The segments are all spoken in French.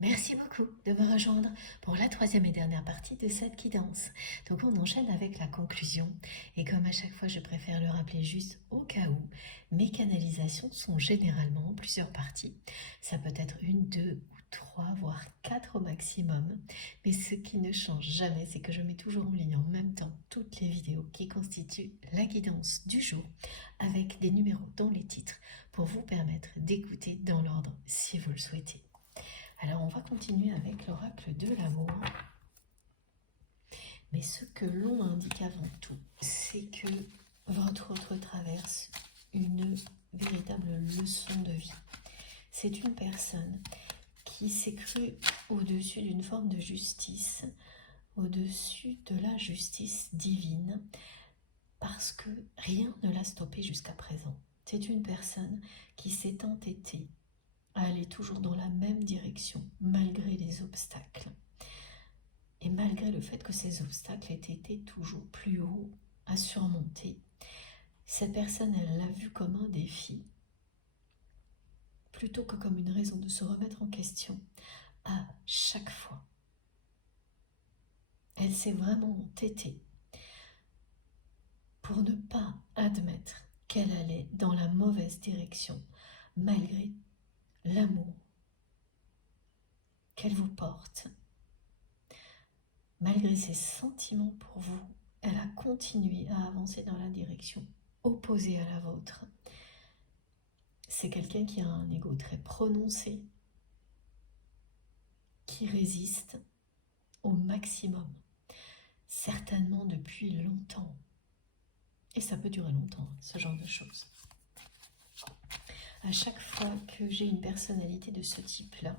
Merci beaucoup de me rejoindre pour la troisième et dernière partie de cette guidance. Donc on enchaîne avec la conclusion et comme à chaque fois je préfère le rappeler juste au cas où, mes canalisations sont généralement en plusieurs parties. Ça peut être une, deux ou trois, voire quatre au maximum. Mais ce qui ne change jamais, c'est que je mets toujours en ligne en même temps toutes les vidéos qui constituent la guidance du jour avec des numéros dans les titres pour vous permettre d'écouter dans l'ordre si vous le souhaitez. Alors on va continuer avec l'oracle de l'amour. Mais ce que l'on indique avant tout, c'est que votre autre traverse une véritable leçon de vie. C'est une personne qui s'est crue au-dessus d'une forme de justice, au-dessus de la justice divine, parce que rien ne l'a stoppée jusqu'à présent. C'est une personne qui s'est entêtée à aller toujours dans la même direction, malgré les obstacles. Et malgré le fait que ces obstacles aient été toujours plus hauts à surmonter, cette personne, elle l'a vu comme un défi, plutôt que comme une raison de se remettre en question à chaque fois. Elle s'est vraiment entêtée pour ne pas admettre qu'elle allait dans la mauvaise direction, malgré l'amour qu'elle vous porte. Malgré ses sentiments pour vous, elle a continué à avancer dans la direction opposée à la vôtre. C'est quelqu'un qui a un ego très prononcé, qui résiste au maximum, certainement depuis longtemps. Et ça peut durer longtemps, ce genre de choses. À chaque fois que j'ai une personnalité de ce type-là,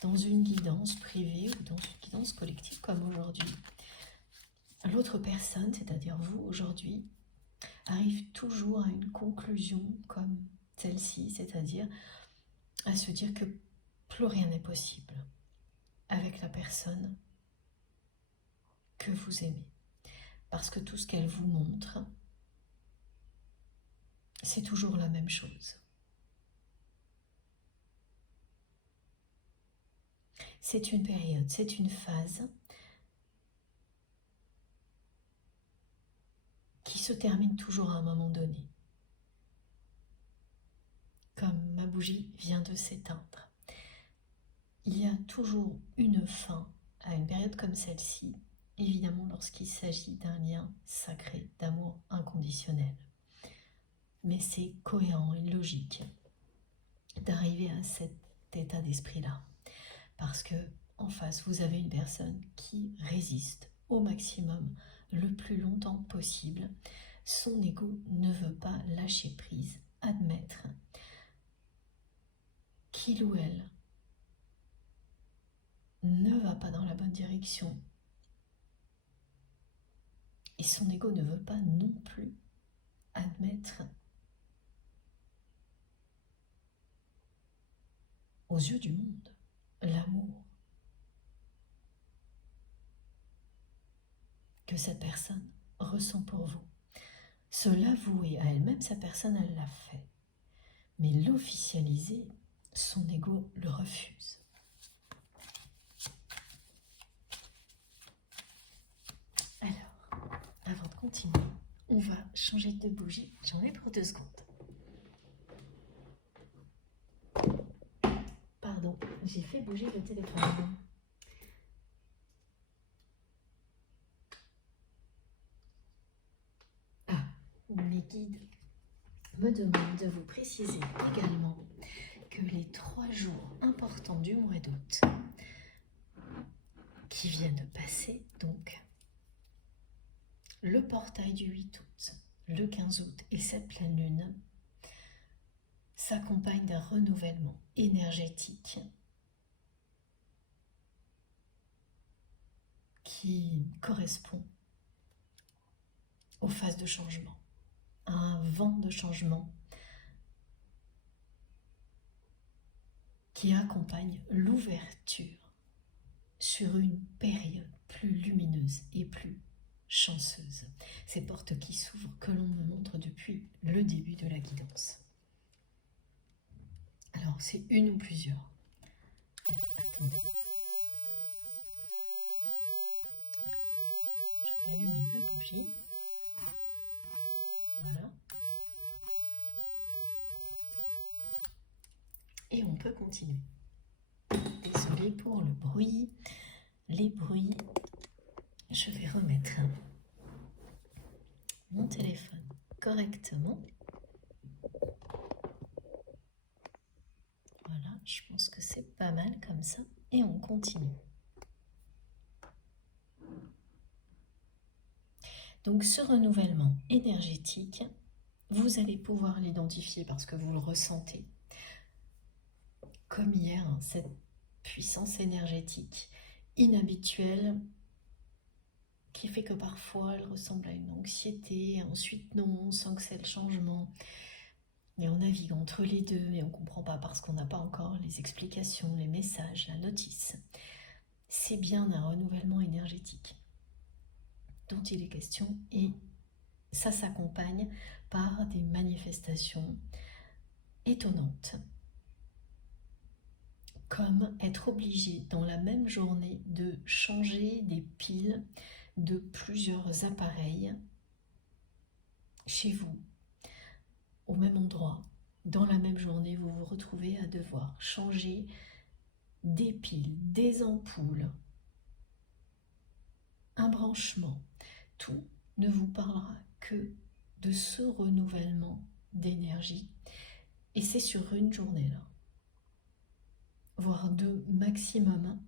dans une guidance privée ou dans une guidance collective comme aujourd'hui, l'autre personne, c'est-à-dire vous aujourd'hui, arrive toujours à une conclusion comme celle-ci, c'est-à-dire à se dire que plus rien n'est possible avec la personne que vous aimez. Parce que tout ce qu'elle vous montre, c'est toujours la même chose. C'est une période, c'est une phase qui se termine toujours à un moment donné. Comme ma bougie vient de s'éteindre. Il y a toujours une fin à une période comme celle-ci, évidemment lorsqu'il s'agit d'un lien sacré, d'amour inconditionnel. Mais c'est cohérent et logique d'arriver à cet état d'esprit-là. Parce que en face, vous avez une personne qui résiste au maximum, le plus longtemps possible. Son ego ne veut pas lâcher prise, admettre qu'il ou elle ne va pas dans la bonne direction. Et son ego ne veut pas non plus admettre aux yeux du monde l'amour que cette personne ressent pour vous. Se l'avouer à elle-même, sa personne, elle l'a fait. Mais l'officialiser, son ego le refuse. Alors, avant de continuer, on va changer de bougie. J'en ai pour 2 secondes. Pardon, j'ai fait bouger le téléphone. Ah, mes guides me demandent de vous préciser également que les 3 jours importants du mois d'août qui viennent de passer, donc le portail du 8 août, le 15 août et cette pleine lune, s'accompagnent d'un renouvellement énergétique qui correspond aux phases de changement, à un vent de changement qui accompagne l'ouverture sur une période plus lumineuse et plus chanceuse. Ces portes qui s'ouvrent que l'on me montre depuis le début de la guidance. Alors, c'est une ou plusieurs? Attendez. d'énergie. Voilà. Et on peut continuer. Désolée pour le bruit. Les bruits. Je vais remettre mon téléphone correctement. Voilà, je pense que c'est pas mal comme ça. Et on continue. Donc ce renouvellement énergétique, vous allez pouvoir l'identifier parce que vous le ressentez. Comme hier, cette puissance énergétique inhabituelle qui fait que parfois elle ressemble à une anxiété, ensuite non, on sent que c'est le changement. Et on navigue entre les deux et on ne comprend pas parce qu'on n'a pas encore les explications, les messages, la notice. C'est bien un renouvellement énergétique dont il est question et ça s'accompagne par des manifestations étonnantes, comme être obligé dans la même journée de changer des piles de plusieurs appareils chez vous, au même endroit. Dans la même journée, vous vous retrouvez à devoir changer des piles, des ampoules, un branchement. Tout ne vous parlera que de ce renouvellement d'énergie. Et c'est sur une journée là, voire deux maximum.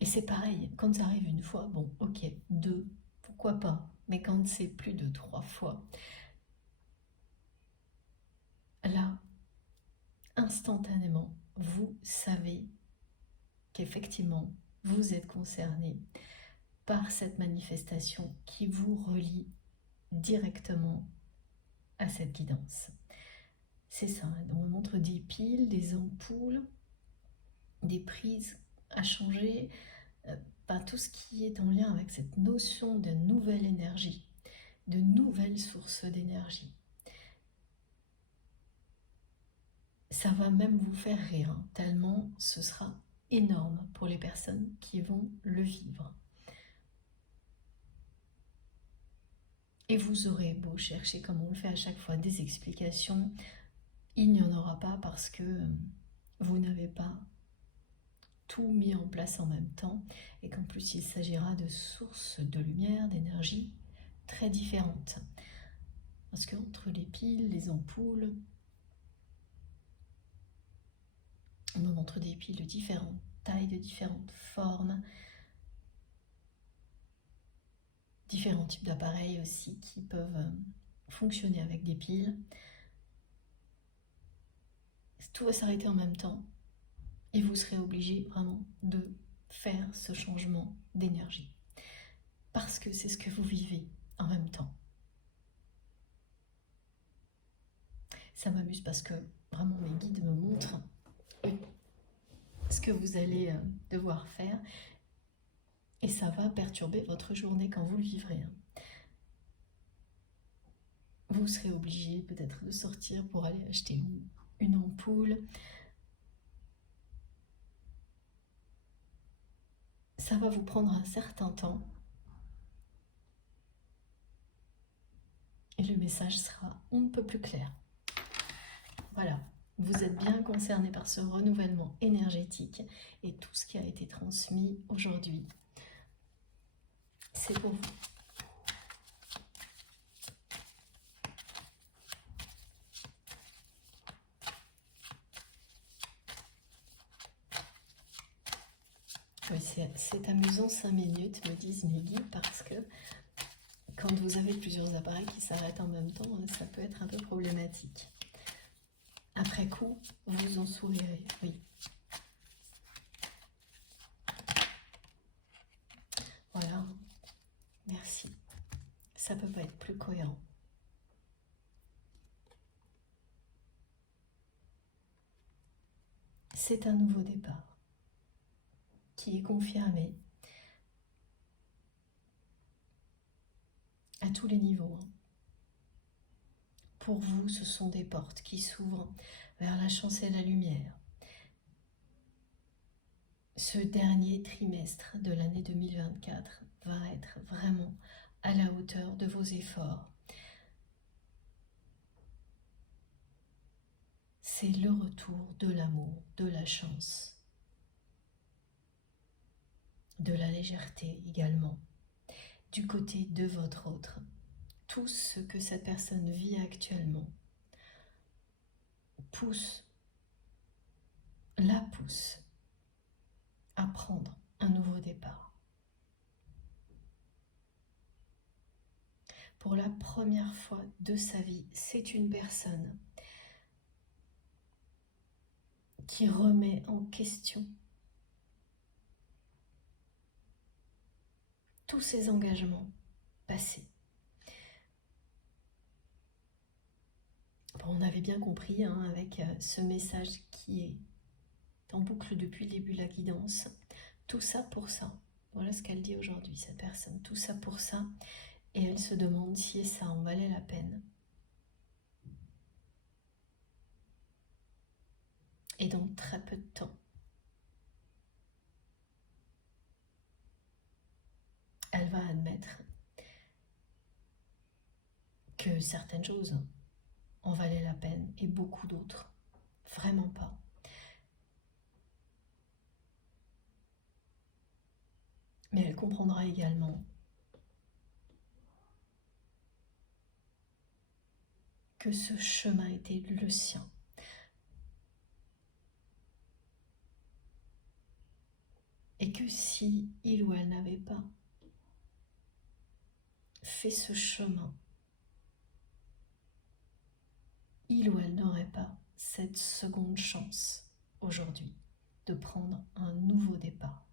Et c'est pareil, quand ça arrive une fois, bon ok, deux, pourquoi pas. Mais quand c'est plus de 3 fois, là, instantanément, vous savez qu'effectivement, vous êtes concerné par cette manifestation qui vous relie directement à cette guidance. C'est ça, on me montre des piles, des ampoules, des prises à changer, tout ce qui est en lien avec cette notion de nouvelle énergie, de nouvelles sources d'énergie. Ça va même vous faire rire, hein, tellement ce sera énorme pour les personnes qui vont le vivre. Et vous aurez beau chercher, comme on le fait à chaque fois, des explications, il n'y en aura pas parce que vous n'avez pas tout mis en place en même temps et qu'en plus il s'agira de sources de lumière, d'énergie très différentes. Parce qu'entre les piles, les ampoules, on me montre des piles de différentes tailles, de différentes formes, différents types d'appareils aussi qui peuvent fonctionner avec des piles. Tout va s'arrêter en même temps et vous serez obligé vraiment de faire ce changement d'énergie. Parce que c'est ce que vous vivez en même temps. Ça m'amuse parce que vraiment mes guides me montrent ce que vous allez devoir faire et ça va perturber votre journée quand vous le vivrez. Vous serez obligé peut-être de sortir pour aller acheter une ampoule. Ça va vous prendre un certain temps et le message sera on ne peut plus clair. Voilà, vous êtes bien concerné par ce renouvellement énergétique et tout ce qui a été transmis aujourd'hui, c'est pour vous. Oui, c'est amusant 5 minutes, me disent mes guides, parce que quand vous avez plusieurs appareils qui s'arrêtent en même temps, ça peut être un peu problématique. Après coup, vous en sourirez, oui. Voilà, merci. Ça peut pas être plus cohérent. C'est un nouveau départ qui est confirmé à tous les niveaux. Pour vous, ce sont des portes qui s'ouvrent vers la chance et la lumière. Ce dernier trimestre de l'année 2024 va être vraiment à la hauteur de vos efforts. C'est le retour de l'amour, de la chance, de la légèreté également, du côté de votre autre. Tout ce que cette personne vit actuellement la pousse à prendre un nouveau départ. Pour la première fois de sa vie, c'est une personne qui remet en question tous ses engagements passés. Bon, on avait bien compris avec ce message qui est en boucle depuis le début de la guidance. Tout ça pour ça. Voilà ce qu'elle dit aujourd'hui, cette personne. Tout ça pour ça. Et elle se demande si ça en valait la peine. Et dans très peu de temps, elle va admettre que certaines choses en valaient la peine et beaucoup d'autres, vraiment pas. Mais elle comprendra également que ce chemin était le sien. Et que si il ou elle n'avait pas fait ce chemin, il ou elle n'aurait pas cette seconde chance aujourd'hui de prendre un nouveau départ.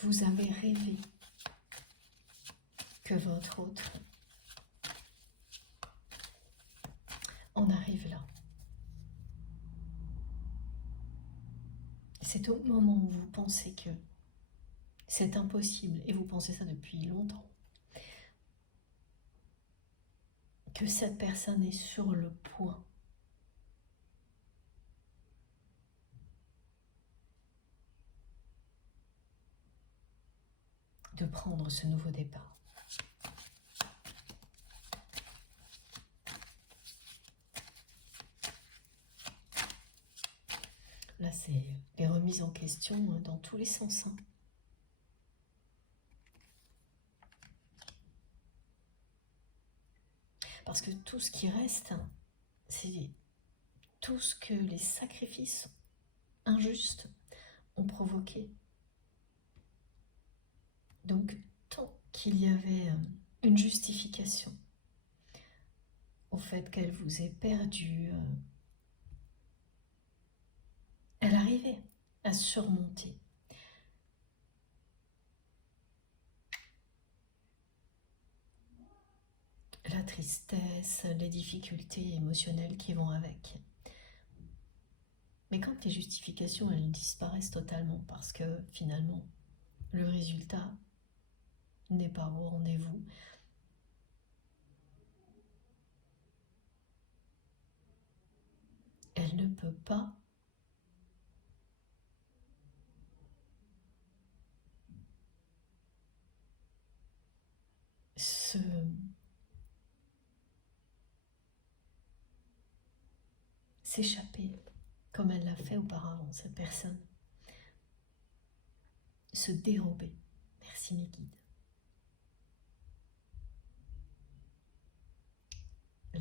Vous avez rêvé que votre autre en arrive là. C'est au moment où vous pensez que c'est impossible, et vous pensez ça depuis longtemps, que cette personne est sur le point de prendre ce nouveau départ. Là, c'est les remises en question dans tous les sens. Parce que tout ce qui reste, c'est tout ce que les sacrifices injustes ont provoqué. Donc, tant qu'il y avait une justification au fait qu'elle vous ait perdu, elle arrivait à surmonter la tristesse, les difficultés émotionnelles qui vont avec. Mais quand les justifications, elles disparaissent totalement parce que finalement, le résultat n'est pas au rendez-vous, elle ne peut pas s'échapper comme elle l'a fait auparavant, cette personne. Se dérober. Merci mes guides.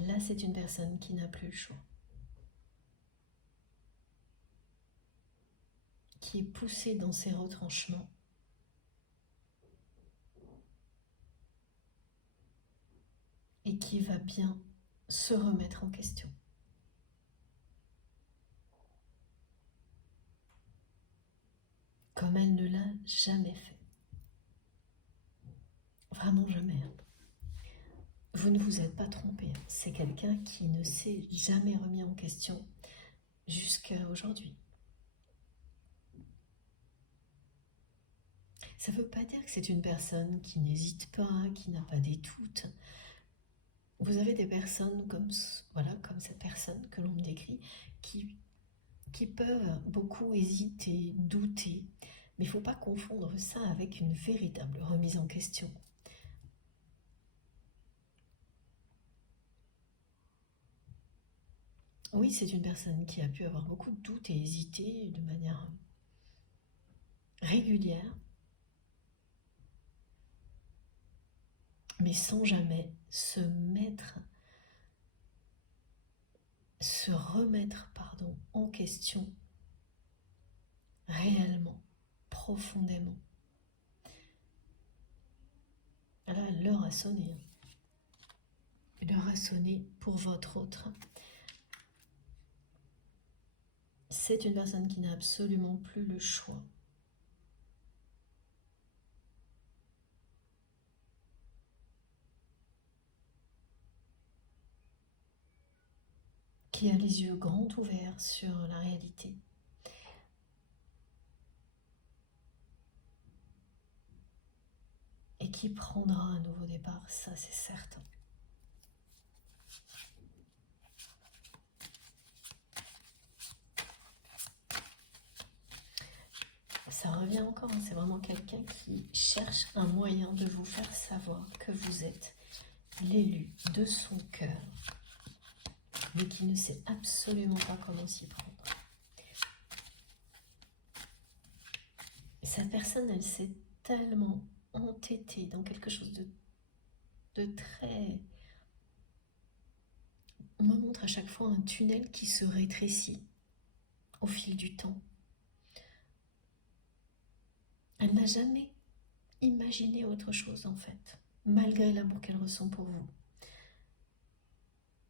Là, c'est une personne qui n'a plus le choix. Qui est poussée dans ses retranchements. Et qui va bien se remettre en question. Comme elle ne l'a jamais fait. Vraiment jamais. Vous ne vous êtes pas trompé. C'est quelqu'un qui ne s'est jamais remis en question jusqu'à aujourd'hui. Ça ne veut pas dire que c'est une personne qui n'hésite pas, qui n'a pas des doutes. Vous avez des personnes comme, voilà, comme cette personne que l'on me décrit, qui peuvent beaucoup hésiter, douter. Mais il ne faut pas confondre ça avec une véritable remise en question. Oui, c'est une personne qui a pu avoir beaucoup de doutes et hésiter de manière régulière, mais sans jamais se remettre, en question réellement, profondément. Là, l'heure a sonné. L'heure a sonné pour votre autre. C'est une personne qui n'a absolument plus le choix. Qui a les yeux grands ouverts sur la réalité. Et qui prendra un nouveau départ, ça c'est certain. Ça revient encore, c'est vraiment quelqu'un qui cherche un moyen de vous faire savoir que vous êtes l'élu de son cœur, mais qui ne sait absolument pas comment s'y prendre. Cette personne, elle s'est tellement entêtée dans quelque chose de très... On me montre à chaque fois un tunnel qui se rétrécit au fil du temps. Elle n'a jamais imaginé autre chose en fait, malgré l'amour qu'elle ressent pour vous.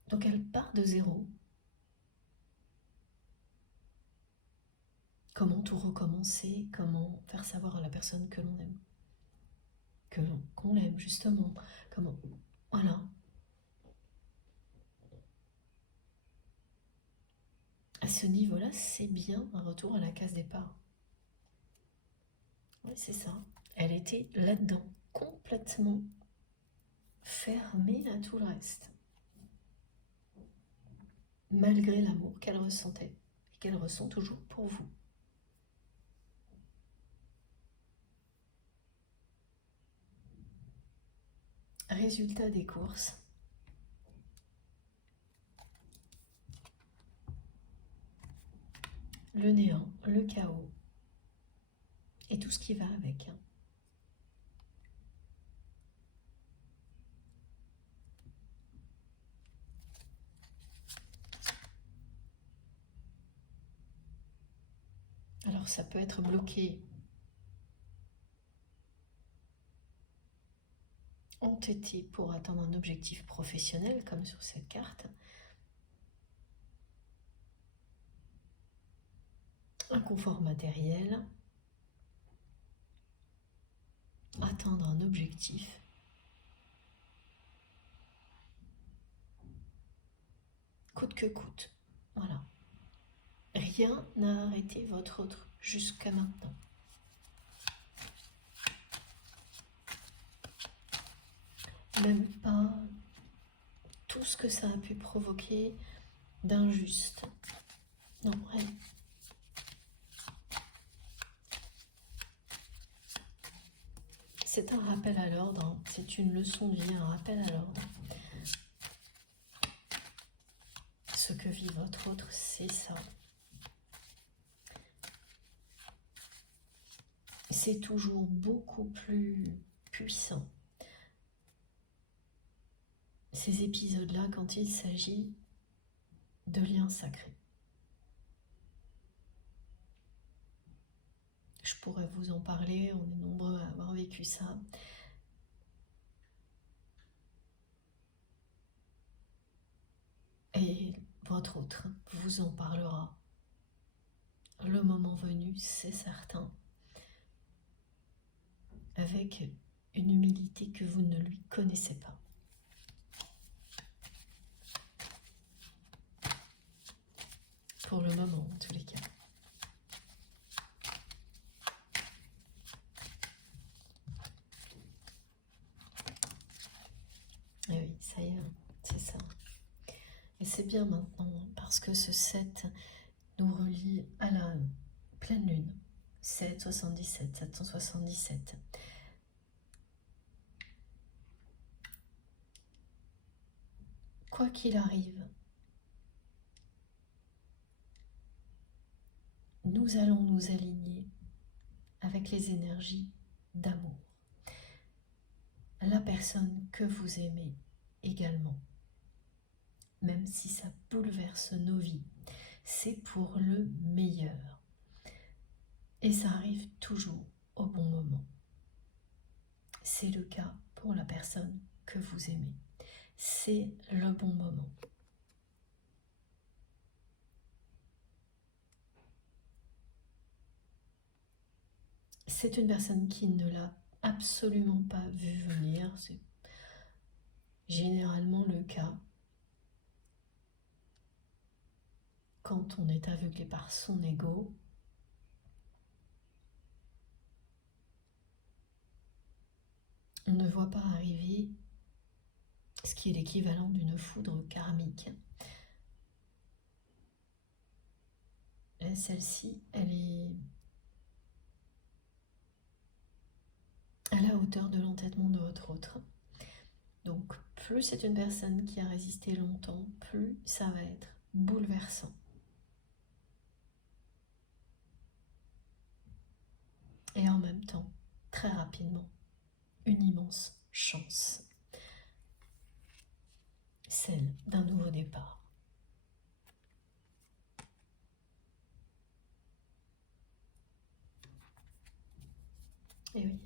Donc elle part de zéro. Comment tout recommencer, comment faire savoir à la personne que l'on aime, qu'on l'aime justement, comment, voilà. À ce niveau-là, c'est bien un retour à la case départ. Oui, c'est ça. Elle était là-dedans, complètement fermée à tout le reste. Malgré l'amour qu'elle ressentait et qu'elle ressent toujours pour vous. Résultat des courses. Le néant, le chaos et tout ce qui va avec. Alors ça peut être bloqué, entêté pour atteindre un objectif professionnel comme sur cette carte. Un confort matériel, atteindre un objectif, coûte que coûte, voilà. Rien n'a arrêté votre autre jusqu'à maintenant. Même pas tout ce que ça a pu provoquer d'injuste. Non, rien. C'est un rappel à l'ordre, hein. C'est une leçon de vie, un rappel à l'ordre. Ce que vit votre autre, c'est ça. C'est toujours beaucoup plus puissant. Ces épisodes-là, quand il s'agit de liens sacrés. Je pourrais vous en parler, on est nombreux à avoir vécu ça. Et votre autre vous en parlera. Le moment venu, c'est certain. Avec une humilité que vous ne lui connaissez pas. Pour le moment, en tous les cas. c'est bien maintenant, parce que ce 7 nous relie à la pleine lune. 7, 77, 777. Quoi qu'il arrive, nous allons nous aligner avec les énergies d'amour. La personne que vous aimez également, même si ça bouleverse nos vies, c'est pour le meilleur. Et ça arrive toujours au bon moment. C'est le cas pour la personne que vous aimez. C'est le bon moment. C'est une personne qui ne l'a absolument pas vu venir. C'est généralement le cas quand on est aveuglé par son ego. On ne voit pas arriver ce qui est l'équivalent d'une foudre karmique. Celle-ci, elle est à la hauteur de l'entêtement de votre autre. Donc, plus c'est une personne qui a résisté longtemps, plus ça va être bouleversant. Et en même temps, très rapidement, une immense chance. Celle d'un nouveau départ. Et oui,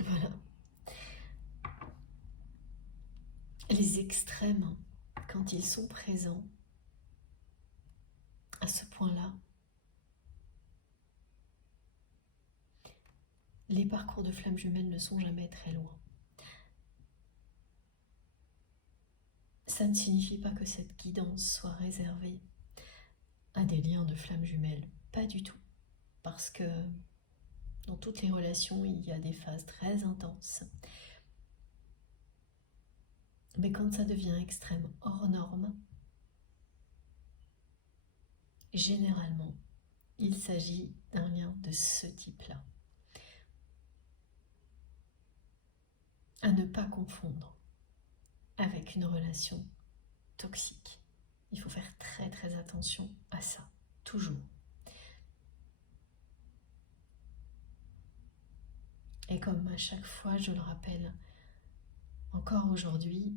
voilà. Les extrêmes, quand ils sont présents, à ce point-là, les parcours de flammes jumelles ne sont jamais très loin. Ça ne signifie pas que cette guidance soit réservée à des liens de flammes jumelles, pas du tout. Parce que dans toutes les relations, il y a des phases très intenses. Mais quand ça devient extrême, hors norme, généralement, il s'agit d'un lien de ce type-là. À ne pas confondre avec une relation toxique. Il faut faire très très attention à ça, toujours. Et comme à chaque fois, je le rappelle, encore aujourd'hui,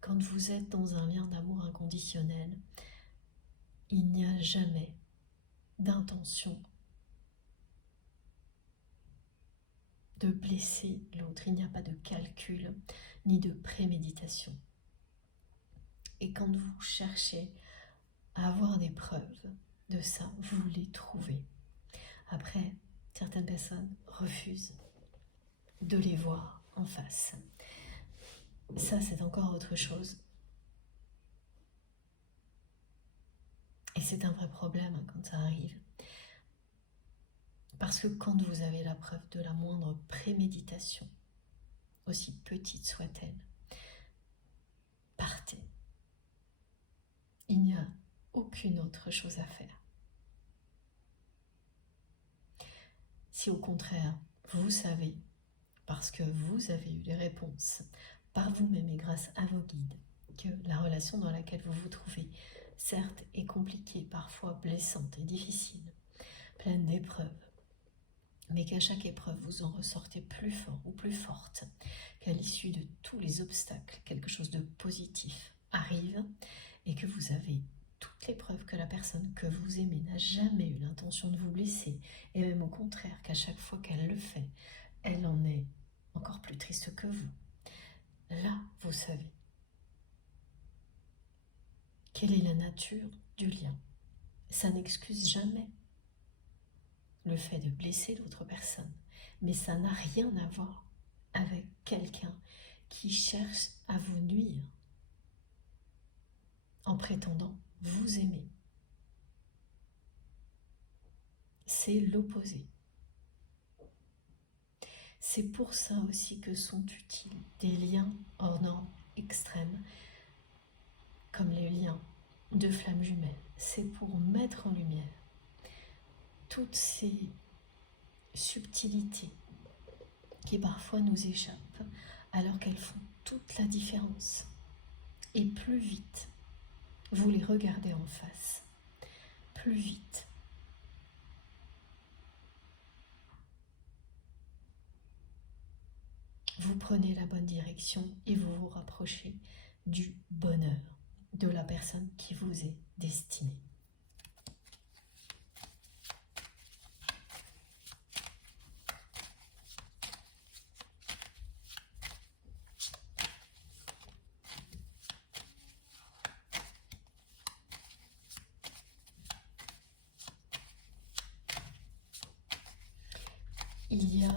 quand vous êtes dans un lien d'amour inconditionnel, il n'y a jamais d'intention de blesser l'autre, il n'y a pas de calcul ni de préméditation. Et quand vous cherchez à avoir des preuves de ça, vous les trouvez. Après, certaines personnes refusent de les voir en face. Ça, c'est encore autre chose. Et c'est un vrai problème quand ça arrive. Parce que quand vous avez la preuve de la moindre préméditation, aussi petite soit-elle, partez. Il n'y a aucune autre chose à faire. Si au contraire, vous savez, parce que vous avez eu les réponses par vous-même et grâce à vos guides, que la relation dans laquelle vous vous trouvez, certes, est compliquée, parfois blessante et difficile, pleine d'épreuves, mais qu'à chaque épreuve, vous en ressortez plus fort ou plus forte, qu'à l'issue de tous les obstacles, quelque chose de positif arrive et que vous avez toutes les preuves que la personne que vous aimez n'a jamais eu l'intention de vous blesser, et même au contraire, qu'à chaque fois qu'elle le fait, elle en est encore plus triste que vous. Là, vous savez quelle est la nature du lien. Ça n'excuse jamais le fait de blesser l'autre personne, mais ça n'a rien à voir avec quelqu'un qui cherche à vous nuire en prétendant vous aimer. C'est l'opposé. C'est pour ça aussi que sont utiles des liens hors normes extrêmes, comme les liens de flammes jumelles. C'est pour mettre en lumière toutes ces subtilités qui parfois nous échappent, alors qu'elles font toute la différence. Et plus vite vous les regardez en face, plus vite vous prenez la bonne direction et vous vous rapprochez du bonheur de la personne qui vous est destinée. Il y a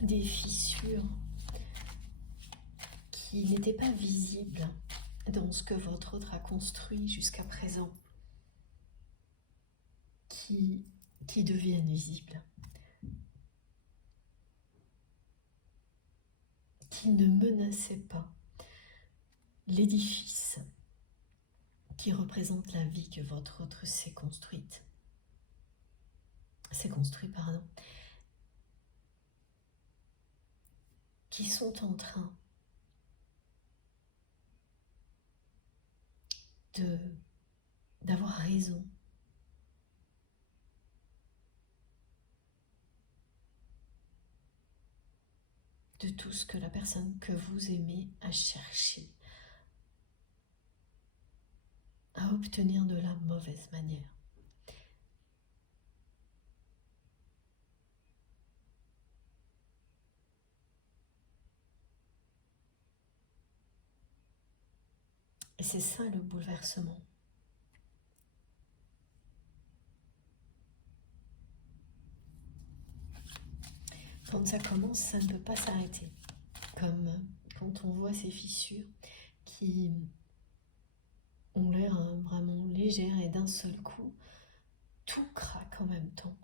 des fissures qui n'étaient pas visibles dans ce que votre autre a construit jusqu'à présent, qui deviennent visibles, qui ne menaçaient pas l'édifice qui représente la vie que votre autre s'est construit, qui sont en train d'avoir raison de tout ce que la personne que vous aimez a cherché à obtenir de la mauvaise manière. Et c'est ça le bouleversement. Quand ça commence, ça ne peut pas s'arrêter. Comme quand on voit ces fissures qui ont l'air vraiment légères et d'un seul coup, tout craque en même temps.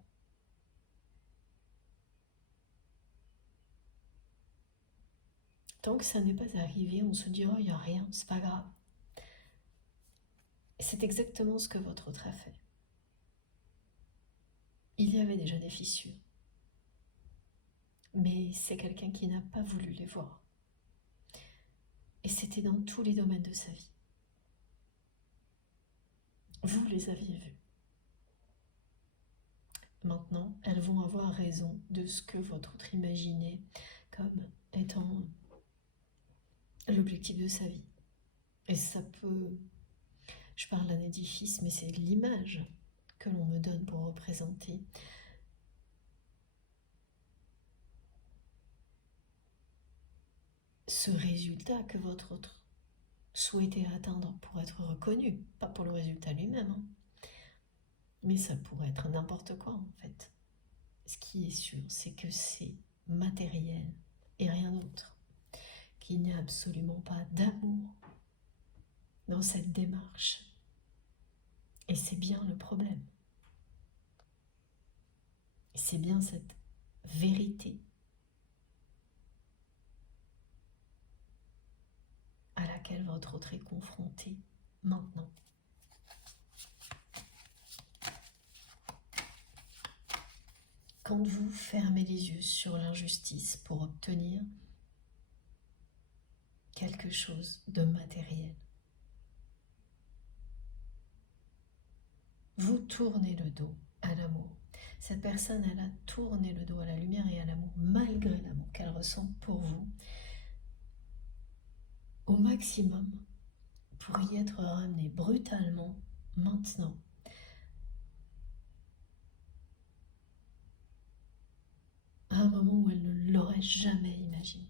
Tant que ça n'est pas arrivé, on se dit « oh, il n'y a rien, c'est pas grave ». C'est exactement ce que votre autre a fait. Il y avait déjà des fissures. Mais c'est quelqu'un qui n'a pas voulu les voir. Et c'était dans tous les domaines de sa vie. Vous les aviez vues. Maintenant, elles vont avoir raison de ce que votre autre imaginait comme étant l'objectif de sa vie. Et ça peut... Je parle d'un édifice, mais c'est l'image que l'on me donne pour représenter ce résultat que votre autre souhaitait atteindre pour être reconnu, pas pour le résultat lui-même, hein. Mais ça pourrait être n'importe quoi en fait. Ce qui est sûr, c'est que c'est matériel et rien d'autre, qu'il n'y a absolument pas d'amour dans cette démarche. Et c'est bien le problème. C'est bien cette vérité à laquelle votre autre est confronté maintenant. Quand vous fermez les yeux sur l'injustice pour obtenir quelque chose de matériel, vous tournez le dos à l'amour. Cette personne, elle a tourné le dos à la lumière et à l'amour, malgré l'amour qu'elle ressent pour vous, au maximum, pour y être ramenée brutalement, maintenant, à un moment où elle ne l'aurait jamais imaginé.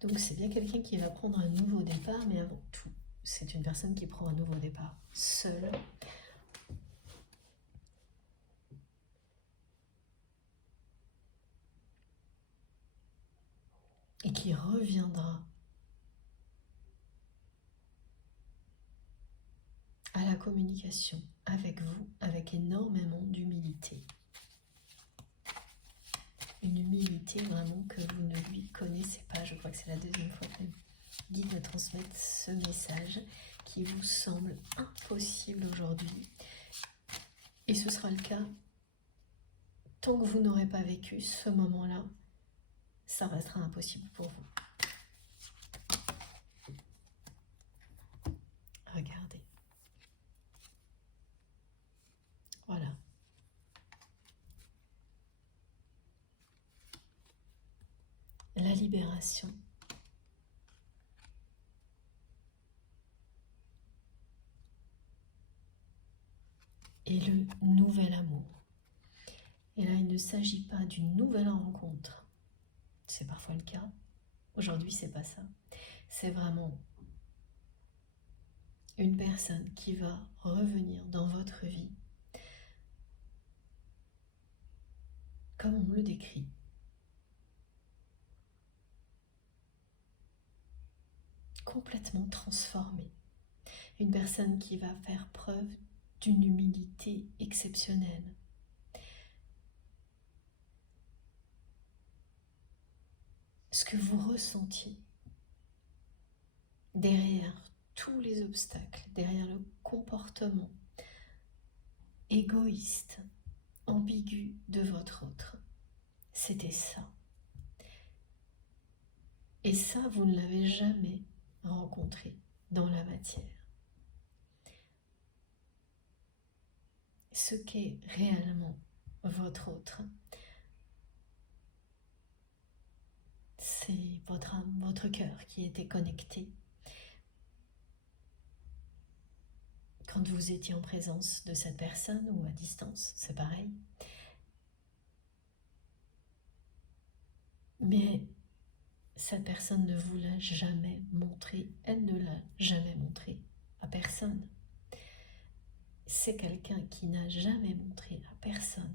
Donc c'est bien quelqu'un qui va prendre un nouveau départ, mais avant tout, c'est une personne qui prend un nouveau départ seule. Et qui reviendra à la communication avec vous avec énormément d'humilité. Une humilité vraiment que vous ne lui connaissez pas. Je crois que c'est la deuxième fois que le guide me transmette ce message qui vous semble impossible aujourd'hui. Et ce sera le cas tant que vous n'aurez pas vécu ce moment-là, ça restera impossible pour vous. Regardez. Voilà. La libération. Et le nouvel amour. Et là, il ne s'agit pas d'une nouvelle rencontre. C'est parfois le cas. Aujourd'hui, c'est pas ça. C'est vraiment une personne qui va revenir dans votre vie comme on me le décrit. Complètement transformée. Une personne qui va faire preuve d'une humilité exceptionnelle. Ce que vous ressentiez derrière tous les obstacles, derrière le comportement égoïste, ambigu de votre autre, c'était ça. Et ça, vous ne l'avez jamais rencontré dans la matière. Ce qu'est réellement votre autre, c'est votre âme, votre cœur qui était connecté quand vous étiez en présence de cette personne ou à distance, c'est pareil. Mais cette personne ne vous l'a jamais montré, elle ne l'a jamais montré à personne. C'est quelqu'un qui n'a jamais montré à personne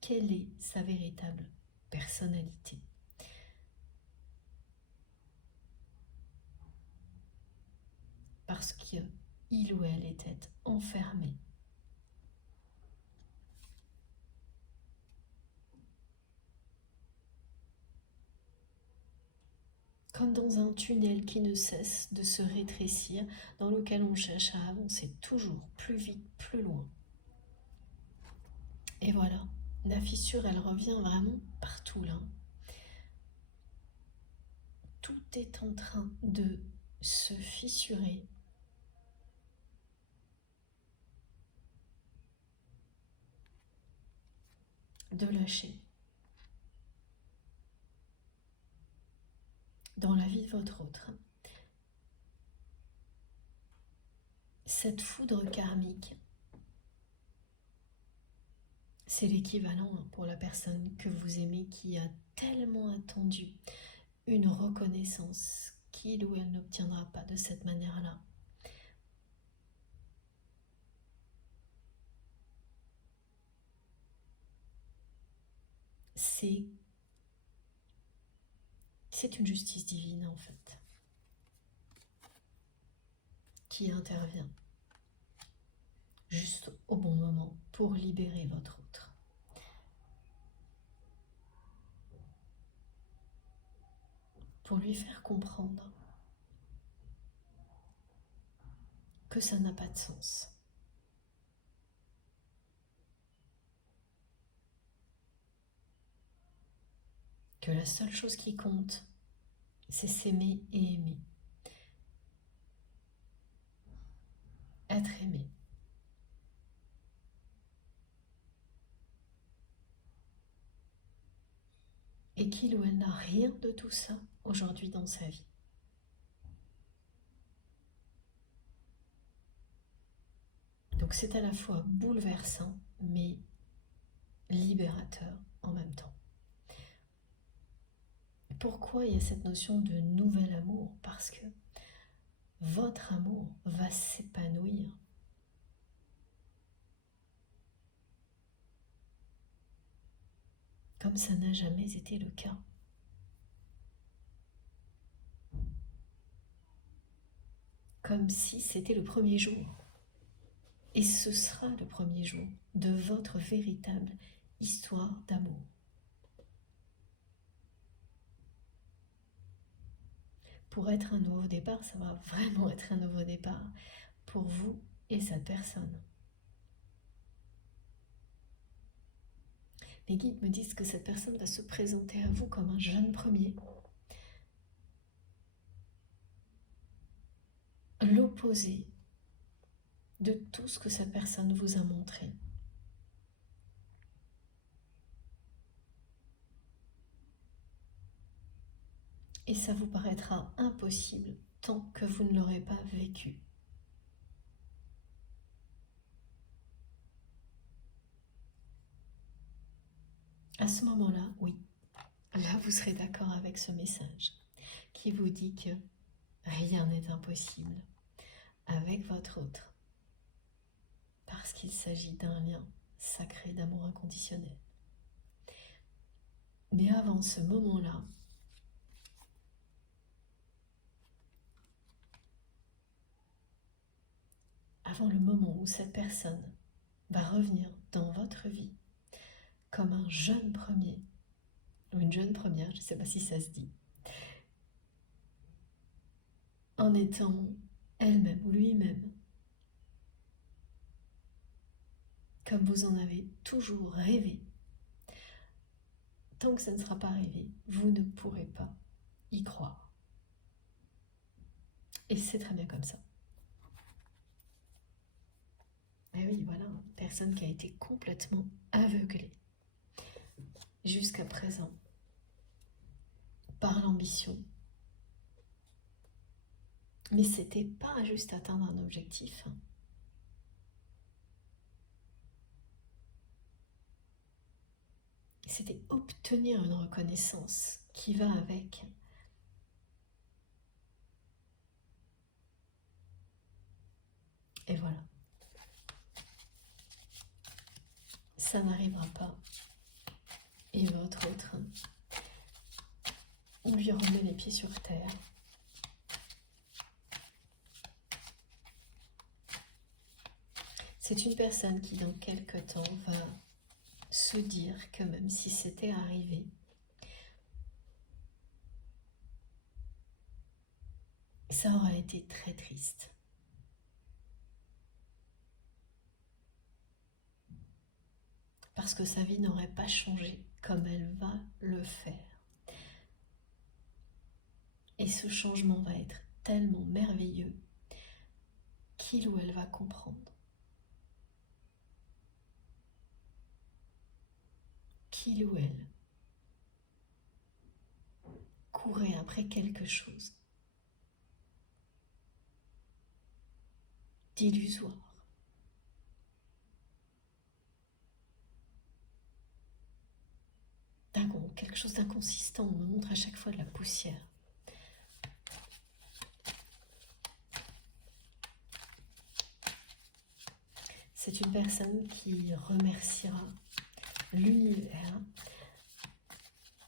quelle est sa véritable personnalité. Parce qu'il ou elle était enfermé. Comme dans un tunnel qui ne cesse de se rétrécir, dans lequel on cherche à avancer toujours plus vite, plus loin. Et voilà, la fissure, elle revient vraiment partout là. Tout est en train de se fissurer. De lâcher. Dans la vie de votre autre. Cette foudre karmique, c'est l'équivalent pour la personne que vous aimez qui a tellement attendu une reconnaissance qu'il ou elle n'obtiendra pas de cette manière-là. C'est une justice divine en fait, qui intervient juste au bon moment pour libérer votre autre. Pour lui faire comprendre que ça n'a pas de sens. Que la seule chose qui compte, c'est s'aimer et aimer. Être aimé. Et qu'il ou elle n'a rien de tout ça aujourd'hui dans sa vie. Donc c'est à la fois bouleversant, mais libérateur en même temps. Pourquoi il y a cette notion de nouvel amour? Parce que votre amour va s'épanouir. Comme ça n'a jamais été le cas. Comme si c'était le premier jour. Et ce sera le premier jour de votre véritable histoire d'amour. Pour être un nouveau départ, ça va vraiment être un nouveau départ pour vous et cette personne. Les guides me disent que cette personne va se présenter à vous comme un jeune premier. L'opposé de tout ce que cette personne vous a montré. Et ça vous paraîtra impossible tant que vous ne l'aurez pas vécu. À ce moment-là, oui, là vous serez d'accord avec ce message qui vous dit que rien n'est impossible avec votre autre parce qu'il s'agit d'un lien sacré d'amour inconditionnel. Mais avant ce moment-là, avant le moment où cette personne va revenir dans votre vie comme un jeune premier ou une jeune première, je ne sais pas si ça se dit, en étant elle-même ou lui-même, comme vous en avez toujours rêvé. Tant que ça ne sera pas arrivé, vous ne pourrez pas y croire. Et c'est très bien comme ça. Et oui, voilà, une personne qui a été complètement aveuglée jusqu'à présent par l'ambition. Mais c'était pas juste atteindre un objectif. C'était obtenir une reconnaissance qui va avec. Et voilà. Ça n'arrivera pas. Et votre autre, on lui remet les pieds sur terre. C'est une personne qui, dans quelque temps, va se dire que même si c'était arrivé, ça aurait été très triste. Parce que sa vie n'aurait pas changé comme elle va le faire. Et ce changement va être tellement merveilleux qu'il ou elle va comprendre qu'il ou elle courait après quelque chose d'illusoire. Quelque chose d'inconsistant, on me montre à chaque fois de la poussière. C'est une personne qui remerciera l'univers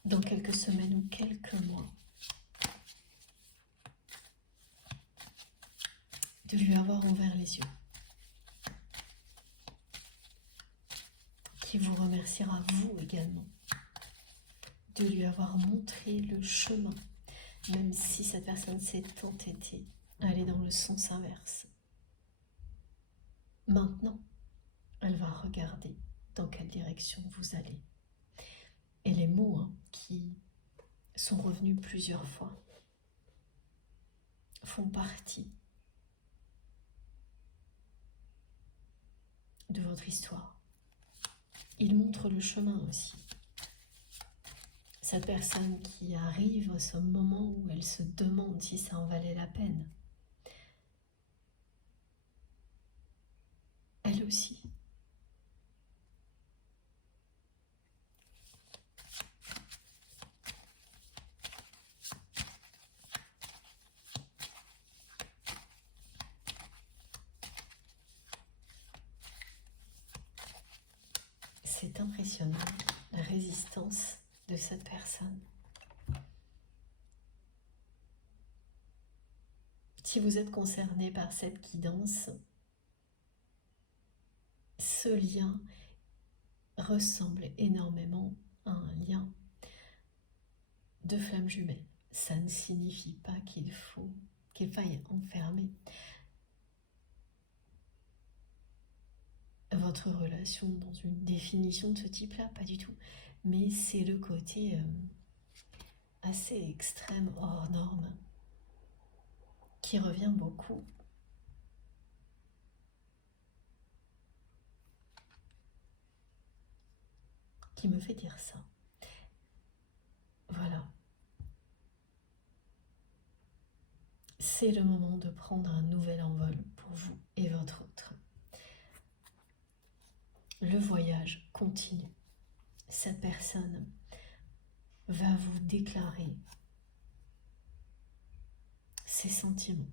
dans quelques semaines ou quelques mois de lui avoir ouvert les yeux. Qui vous remerciera vous également de lui avoir montré le chemin, même si cette personne s'est entêtée à aller dans le sens inverse. Maintenant, elle va regarder dans quelle direction vous allez. Et les mots qui sont revenus plusieurs fois font partie de votre histoire. Ils montrent le chemin aussi. Cette personne qui arrive à ce moment où elle se demande si ça en valait la peine, elle aussi. C'est impressionnant, la résistance de cette personne. Si vous êtes concerné par cette guidance, ce lien ressemble énormément à un lien de flamme jumelle. Ça ne signifie pas qu'il faille enfermer votre relation dans une définition de ce type-là, pas du tout. Mais c'est le côté assez extrême, hors norme, qui revient beaucoup. Qui me fait dire ça. Voilà. C'est le moment de prendre un nouvel envol pour vous et votre autre. Le voyage continue. Cette personne va vous déclarer ses sentiments.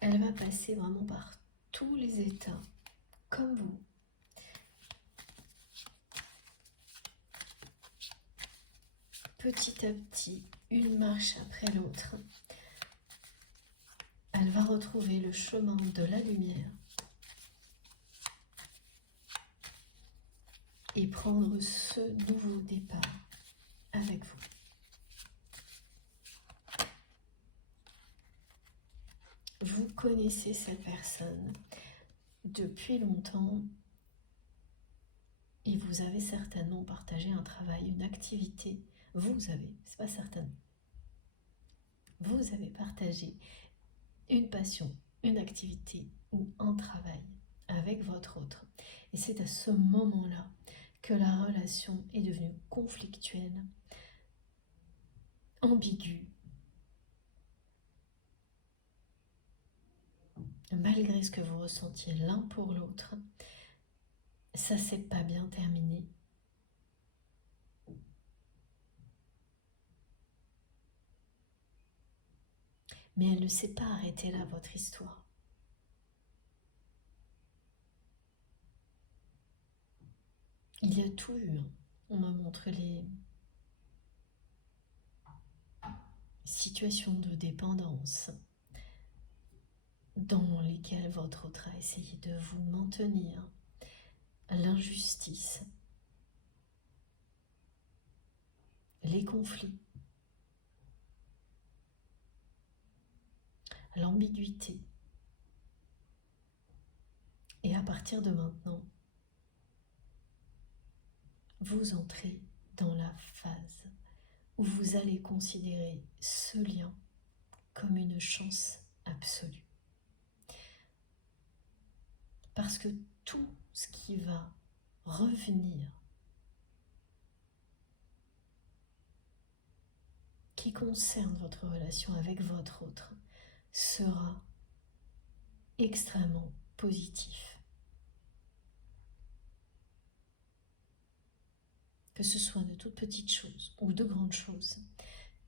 Elle va passer vraiment par tous les états, comme vous. Petit à petit, une marche après l'autre, elle va retrouver le chemin de la lumière et prendre ce nouveau départ avec vous. Vous connaissez cette personne depuis longtemps et vous avez certainement partagé un travail, une activité. Vous avez, c'est pas certain. Vous avez partagé une passion, une activité ou un travail avec votre autre. Et c'est à ce moment-là que la relation est devenue conflictuelle, ambiguë, malgré ce que vous ressentiez l'un pour l'autre. Ça s'est pas bien terminé. Mais elle ne s'est pas arrêtée là, votre histoire. Il y a tout eu. On me montre les situations de dépendance dans lesquelles votre autre a essayé de vous maintenir, l'injustice, les conflits, l'ambiguïté. Et à partir de maintenant, vous entrez dans la phase où vous allez considérer ce lien comme une chance absolue. Parce que tout ce qui va revenir, qui concerne votre relation avec votre autre, sera extrêmement positif. Que ce soit de toutes petites choses ou de grandes choses,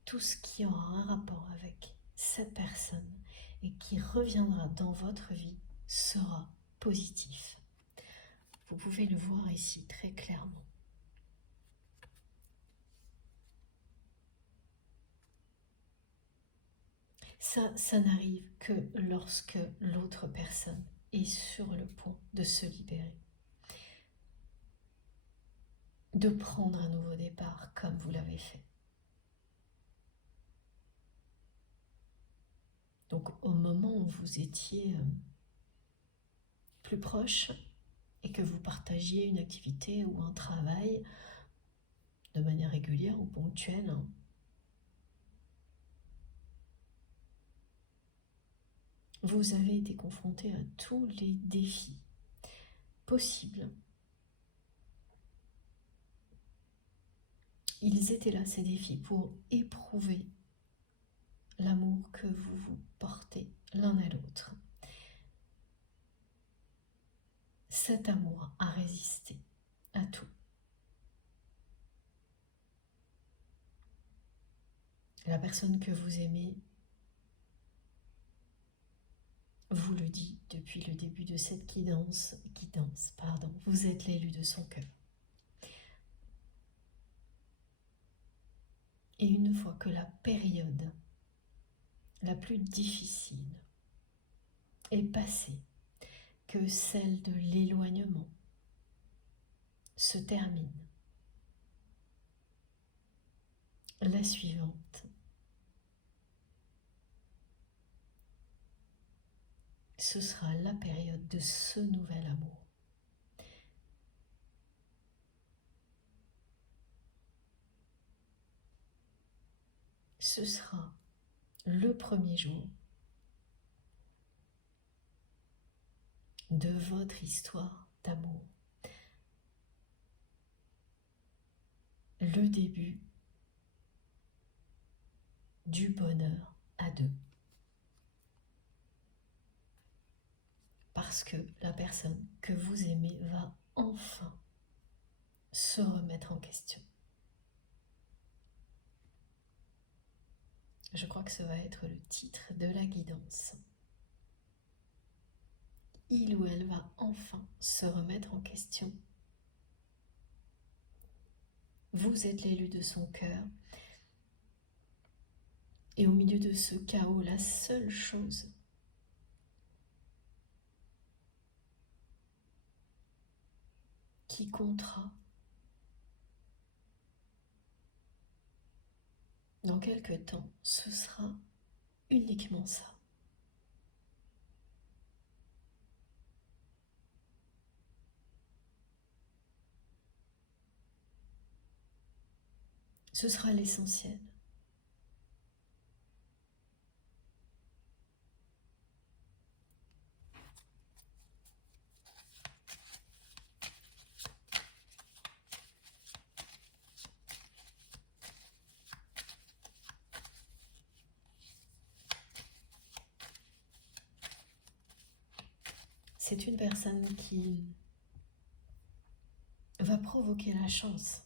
tout ce qui aura un rapport avec cette personne et qui reviendra dans votre vie sera positif. Vous pouvez le voir ici très clairement. Ça n'arrive que lorsque l'autre personne est sur le point de se libérer, de prendre un nouveau départ comme vous l'avez fait. Donc au moment où vous étiez plus proche et que vous partagiez une activité ou un travail de manière régulière ou ponctuelle, vous avez été confronté à tous les défis possibles. Ils étaient là, ces défis, pour éprouver l'amour que vous vous portez l'un à l'autre. Cet amour a résisté à tout. La personne que vous aimez vous le dit depuis le début de cette guidance, vous êtes l'élu de son cœur. Et une fois que la période la plus difficile est passée, que celle de l'éloignement se termine, la suivante, ce sera la période de ce nouvel amour. Ce sera le premier jour de votre histoire d'amour. Le début du bonheur à deux. Parce que la personne que vous aimez va enfin se remettre en question. Je crois que ça va être le titre de la guidance. Il ou elle va enfin se remettre en question. Vous êtes l'élu de son cœur. Et au milieu de ce chaos, la seule chose qui comptera dans quelque temps, ce sera uniquement ça. Ce sera l'essentiel. C'est une personne qui va provoquer la chance.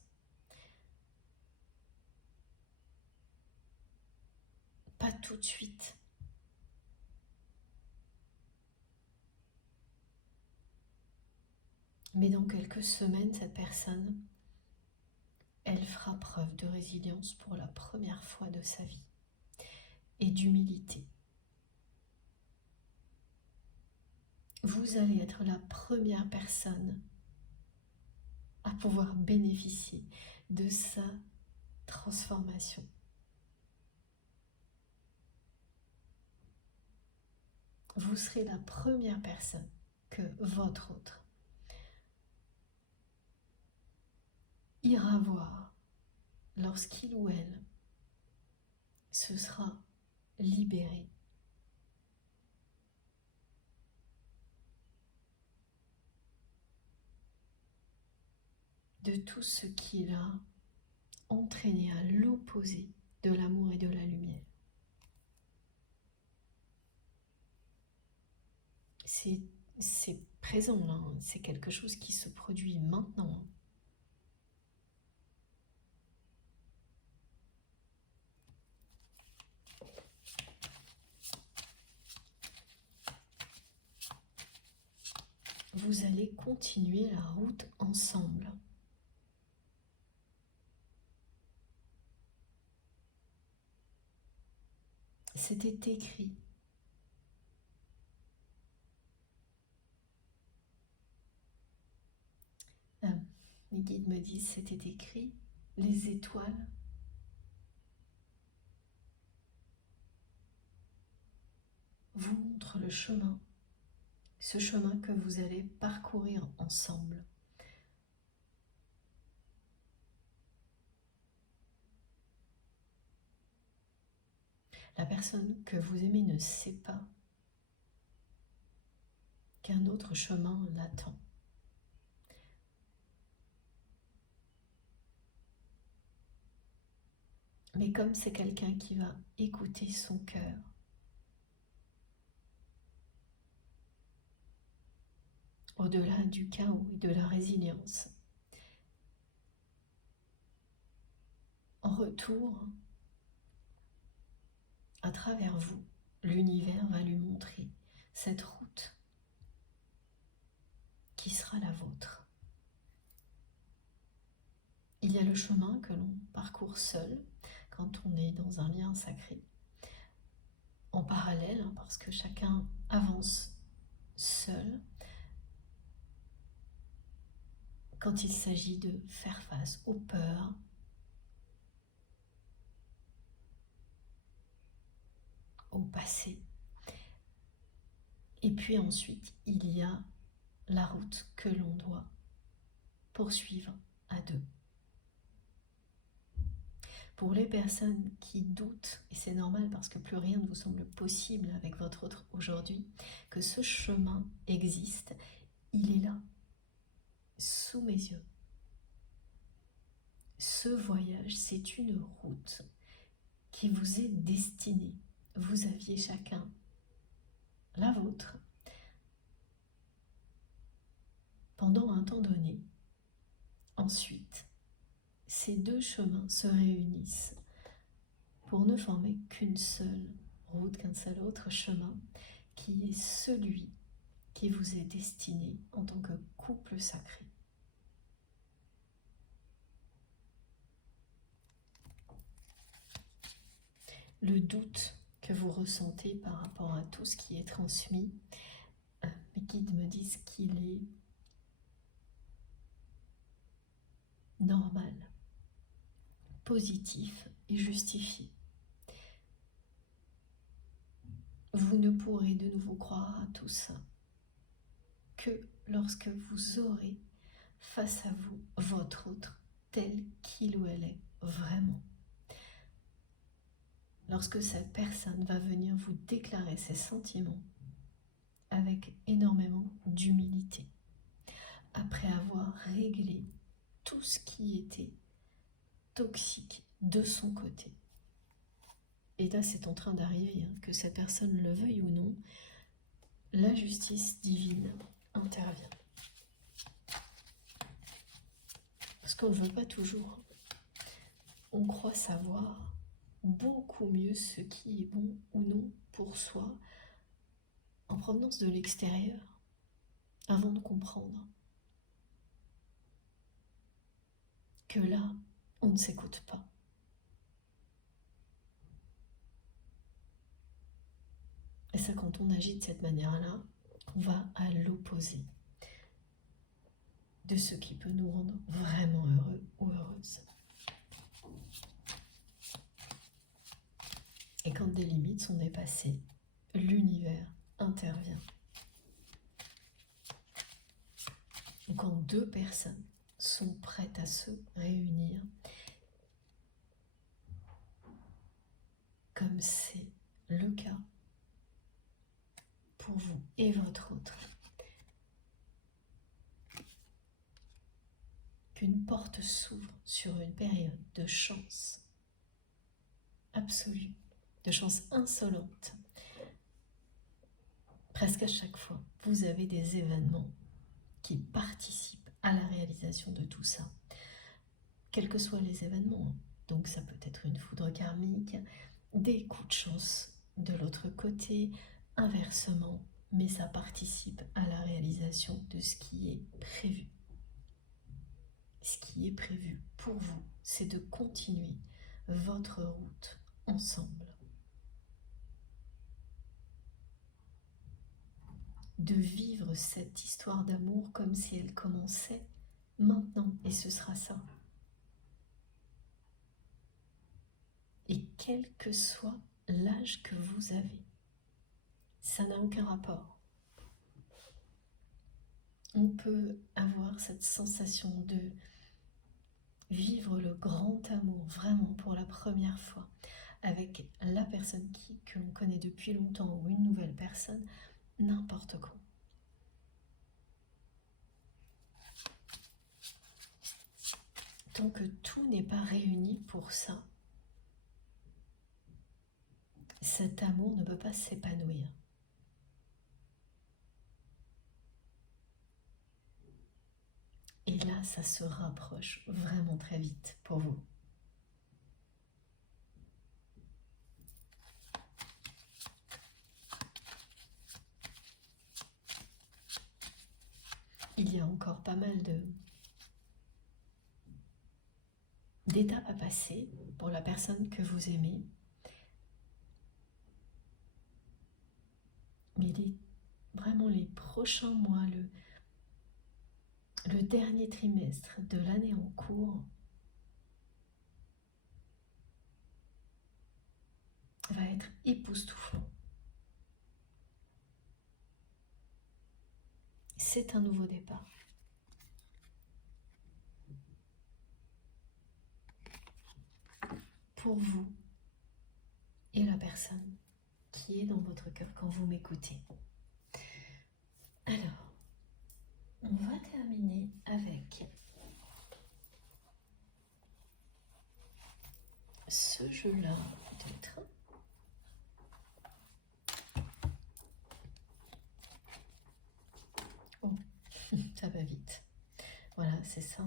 Pas tout de suite. Mais dans quelques semaines, cette personne, elle fera preuve de résilience pour la première fois de sa vie et d'humilité. Vous allez être la première personne à pouvoir bénéficier de sa transformation. Vous serez la première personne que votre autre ira voir lorsqu'il ou elle se sera libéré de tout ce qui l'a entraîné à l'opposé de l'amour et de la lumière. C'est présent là, hein. C'est quelque chose qui se produit maintenant. Vous allez continuer la route ensemble. C'était écrit. Les guides me disent, c'était écrit, les étoiles vous montrent le chemin, ce chemin que vous allez parcourir ensemble. La personne que vous aimez ne sait pas qu'un autre chemin l'attend. Mais comme c'est quelqu'un qui va écouter son cœur, au-delà du chaos et de la résilience, en retour, à travers vous, l'univers va lui montrer cette route qui sera la vôtre. Il y a le chemin que l'on parcourt seul quand on est dans un lien sacré. En parallèle, hein, parce que chacun avance seul, quand il s'agit de faire face aux peurs, au passé. Et puis ensuite, il y a la route que l'on doit poursuivre à deux. Pour les personnes qui doutent, et c'est normal parce que plus rien ne vous semble possible avec votre autre aujourd'hui, que ce chemin existe, il est là, sous mes yeux. Ce voyage, c'est une route qui vous est destinée. Vous aviez chacun la vôtre pendant un temps donné. Ensuite, ces deux chemins se réunissent pour ne former qu'une seule route, qu'un seul autre chemin, qui est celui qui vous est destiné en tant que couple sacré. Le doute que vous ressentez par rapport à tout ce qui est transmis, mes guides me disent qu'il est normal, positif et justifié. Vous ne pourrez de nouveau croire à tout ça que lorsque vous aurez face à vous votre autre tel qu'il ou elle est vraiment. Lorsque cette personne va venir vous déclarer ses sentiments avec énormément d'humilité, après avoir réglé tout ce qui était toxique de son côté. Et là, c'est en train d'arriver, hein, que cette personne le veuille ou non, la justice divine intervient. Parce qu'on ne veut pas toujours. On croit savoir beaucoup mieux ce qui est bon ou non pour soi en provenance de l'extérieur, avant de comprendre que là, on ne s'écoute pas. Et ça, quand on agit de cette manière-là, on va à l'opposé de ce qui peut nous rendre vraiment heureux ou heureuses. Et quand des limites sont dépassées, l'univers intervient. Donc quand deux personnes sont prêtes à se réunir, comme c'est le cas pour vous et votre autre, qu'une porte s'ouvre sur une période de chance absolue, de chance insolente. Presque à chaque fois, vous avez des événements qui participent à la réalisation de tout ça. Quels que soient les événements, donc ça peut être une foudre karmique, des coups de chance de l'autre côté, inversement, mais ça participe à la réalisation de ce qui est prévu. Ce qui est prévu pour vous, c'est de continuer votre route ensemble. De vivre cette histoire d'amour comme si elle commençait maintenant, et ce sera ça. Et quel que soit l'âge que vous avez, ça n'a aucun rapport. On peut avoir cette sensation de vivre le grand amour vraiment pour la première fois avec la personne que l'on connaît depuis longtemps ou une nouvelle personne, n'importe quoi. Tant que tout n'est pas réuni pour ça, cet amour ne peut pas s'épanouir. Et là, ça se rapproche vraiment très vite pour vous. Il y a encore pas mal d'étape à passer pour la personne que vous aimez. Mais vraiment les prochains mois, le dernier trimestre de l'année en cours va être époustouflant. C'est un nouveau départ. Pour vous et la personne qui est dans votre cœur quand vous m'écoutez. Alors, on va terminer avec ce jeu-là peut-être. Oh, ça va vite. Voilà, c'est ça.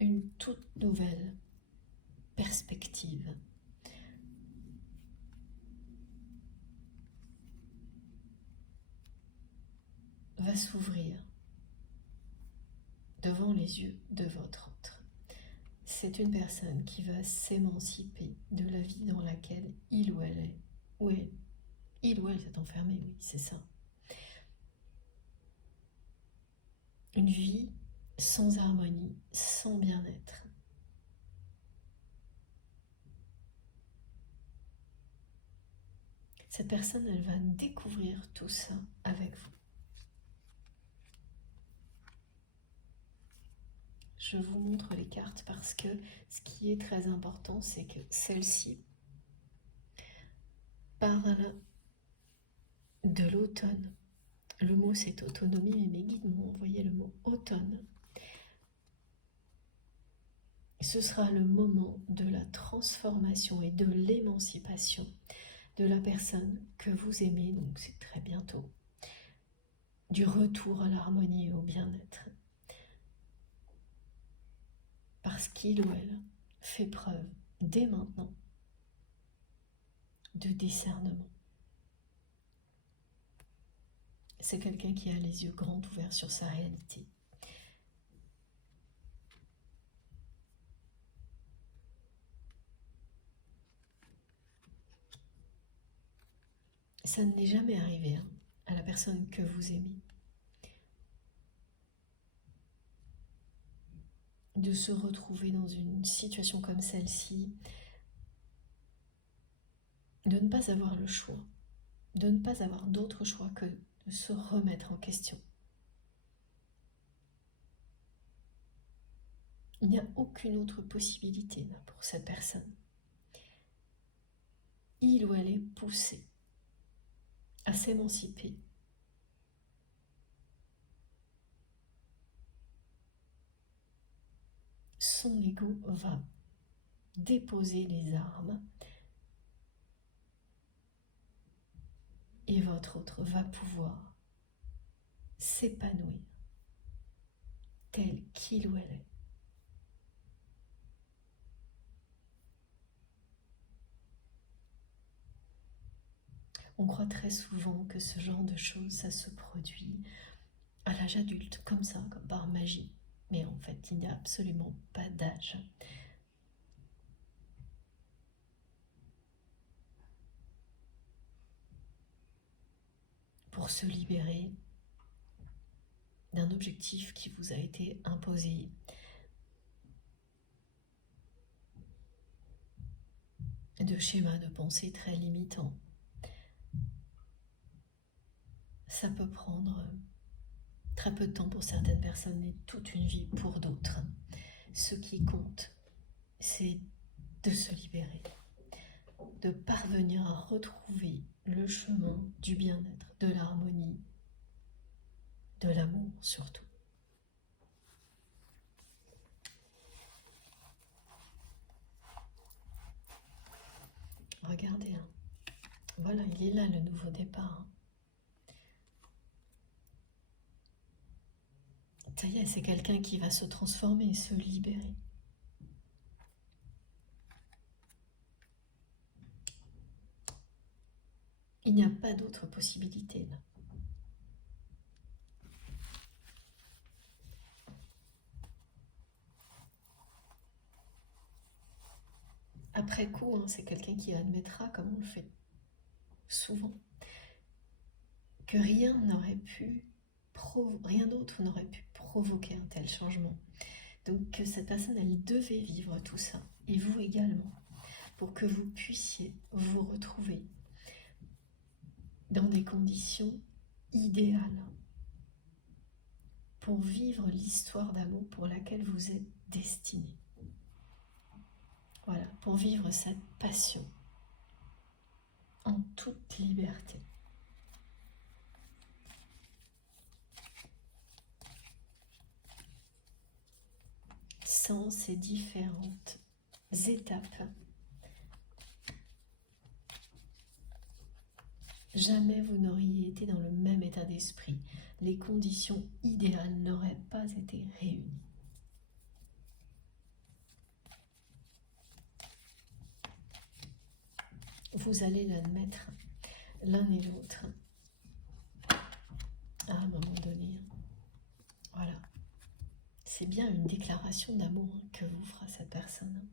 Une toute nouvelle perspective. Va s'ouvrir devant les yeux de votre autre. C'est une personne qui va s'émanciper de la vie dans laquelle il ou elle est. Oui, il ou elle s'est enfermé, oui, c'est ça. Une vie sans harmonie, sans bien-être. Cette personne, elle va découvrir tout ça avec vous. Je vous montre les cartes parce que ce qui est très important, c'est que celle-ci parle de l'automne. Le mot c'est autonomie, mais mes guides m'ont envoyé le mot automne. Ce sera le moment de la transformation et de l'émancipation de la personne que vous aimez, donc c'est très bientôt, du retour à l'harmonie et au bien-être. Parce qu'il ou elle fait preuve dès maintenant de discernement. C'est quelqu'un qui a les yeux grands ouverts sur sa réalité. Ça ne n'est jamais arrivé à la personne que vous aimez de se retrouver dans une situation comme celle-ci, de ne pas avoir le choix, de ne pas avoir d'autre choix que de se remettre en question. Il n'y a aucune autre possibilité pour cette personne. Il ou elle est poussé à s'émanciper. Son ego va déposer les armes et votre autre va pouvoir s'épanouir tel qu'il ou elle est. On croit très souvent que ce genre de choses, ça se produit à l'âge adulte, comme ça, comme par magie. Mais en fait, il n'y a absolument pas d'âge. Pour se libérer d'un objectif qui vous a été imposé, de schémas de pensée très limitants. Ça peut prendre très peu de temps pour certaines personnes et toute une vie pour d'autres. Ce qui compte, c'est de se libérer, de parvenir à retrouver le chemin du bien-être, de l'harmonie, de l'amour surtout. Regardez, voilà, il est là le nouveau départ. Ça y est, c'est quelqu'un qui va se transformer et se libérer. Il n'y a pas d'autre possibilité là. après coup, hein, c'est quelqu'un qui admettra, comme on le fait souvent, que rien d'autre n'aurait pu provoquer un tel changement. Donc que cette personne, elle devait vivre tout ça, et vous également, pour que vous puissiez vous retrouver dans des conditions idéales pour vivre l'histoire d'amour pour laquelle vous êtes destiné. Voilà, pour vivre cette passion en toute liberté. Sans ces différentes étapes, jamais vous n'auriez été dans le même état d'esprit. Les conditions idéales n'auraient pas été réunies. Vous allez l'admettre l'un et l'autre à un moment donné. Voilà. C'est bien une déclaration d'amour que vous fera cette personne.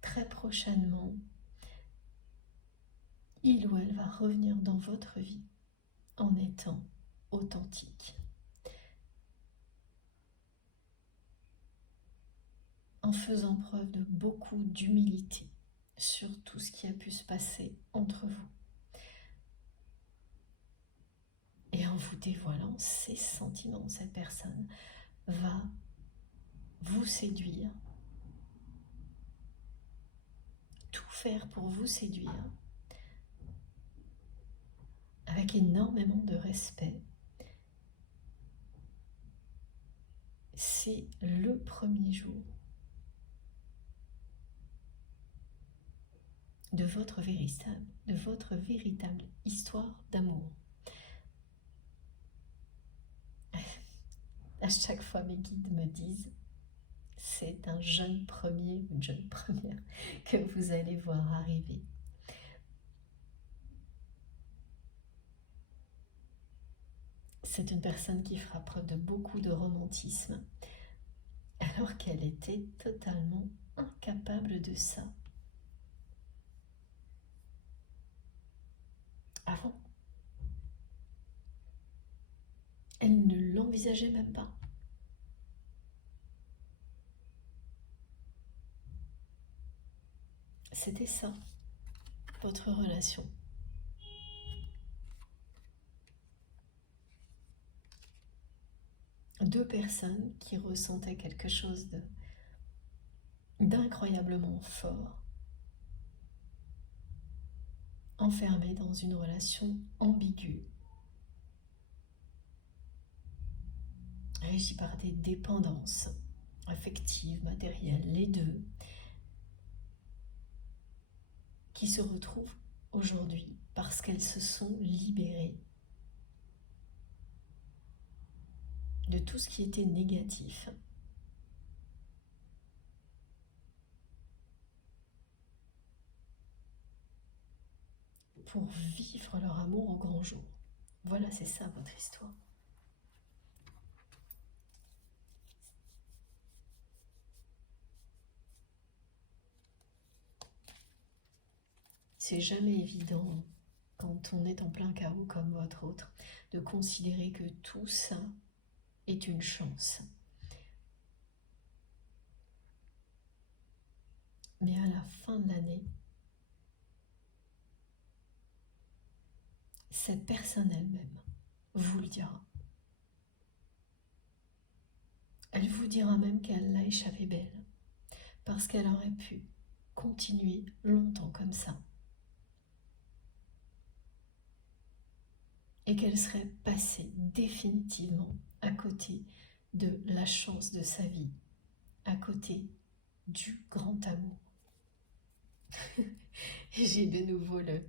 Très prochainement, il ou elle va revenir dans votre vie en étant authentique, en faisant preuve de beaucoup d'humilité sur tout ce qui a pu se passer entre vous et en vous dévoilant ses sentiments. Cette personne va vous séduire, tout faire pour vous séduire avec énormément de respect. C'est le premier jour de votre véritable histoire d'amour. À chaque fois, mes guides me disent, c'est un jeune premier ou une jeune première que vous allez voir arriver. C'est une personne qui fera preuve de beaucoup de romantisme, alors qu'elle était totalement incapable de ça avant. Elle ne l'envisageait même pas. C'était ça, votre relation. Deux personnes qui ressentaient quelque chose d'incroyablement fort, enfermées dans une relation ambiguë, régie par des dépendances affectives, matérielles, les deux, qui se retrouvent aujourd'hui parce qu'elles se sont libérées de tout ce qui était négatif. Pour vivre leur amour au grand jour. Voilà, c'est ça votre histoire. C'est jamais évident, quand on est en plein chaos comme votre autre, de considérer que tout ça est une chance. Mais à la fin de l'année, cette personne elle-même vous le dira. Elle vous dira même qu'elle l'a échappé belle, parce qu'elle aurait pu continuer longtemps comme ça. Et qu'elle serait passée définitivement à côté de la chance de sa vie, à côté du grand amour. J'ai de nouveau le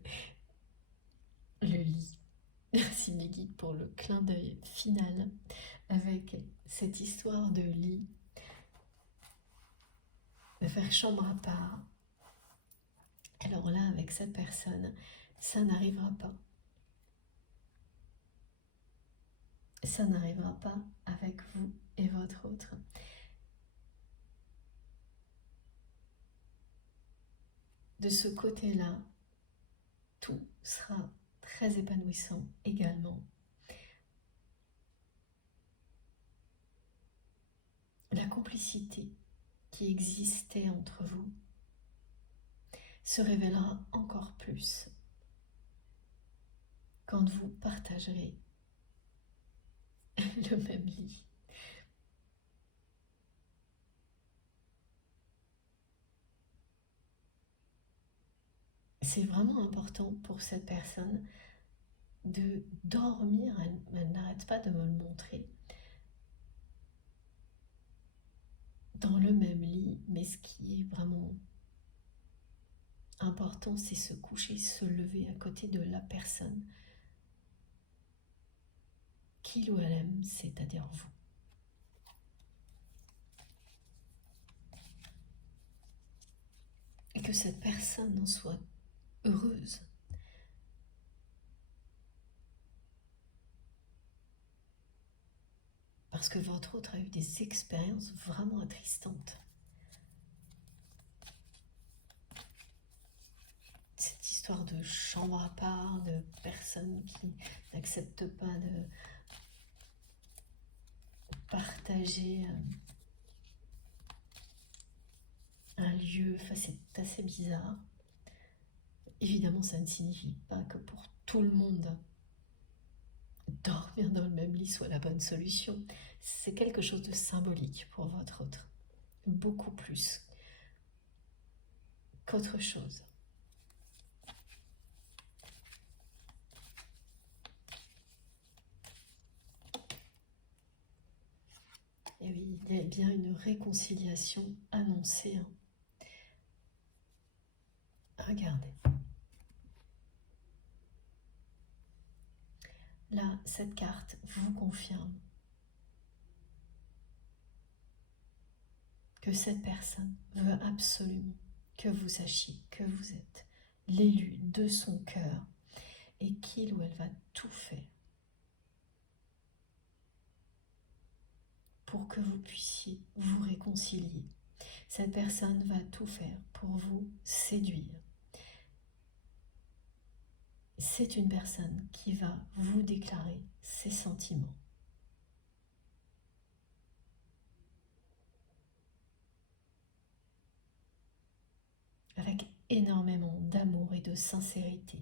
lit. Merci mes guides pour le clin d'œil final avec cette histoire de lit, de faire chambre à part. Alors là, avec cette personne, ça n'arrivera pas. Ça n'arrivera pas avec vous et votre autre. de ce côté-là, tout sera très épanouissant également. La complicité qui existait entre vous se révélera encore plus quand vous partagerez le même lit. C'est vraiment important pour cette personne de dormir, elle n'arrête pas de me le montrer, dans le même lit, mais ce qui est vraiment important, c'est se coucher, se lever à côté de la personne qu'il ou elle aime, c'est-à-dire vous. Et que cette personne en soit heureuse. Parce que votre autre a eu des expériences vraiment attristantes. Cette histoire de chambre à part, de personnes qui n'acceptent pas de partager un lieu, enfin, c'est assez bizarre. Évidemment, ça ne signifie pas que pour tout le monde, dormir dans le même lit soit la bonne solution. C'est quelque chose de symbolique pour votre autre, beaucoup plus qu'autre chose. Et oui, il y a bien une réconciliation annoncée. Regardez. Là, cette carte vous confirme que cette personne veut absolument que vous sachiez que vous êtes l'élu de son cœur et qu'il ou elle va tout faire pour que vous puissiez vous réconcilier. Cette personne va tout faire pour vous séduire. C'est une personne qui va vous déclarer ses sentiments. Avec énormément d'amour et de sincérité.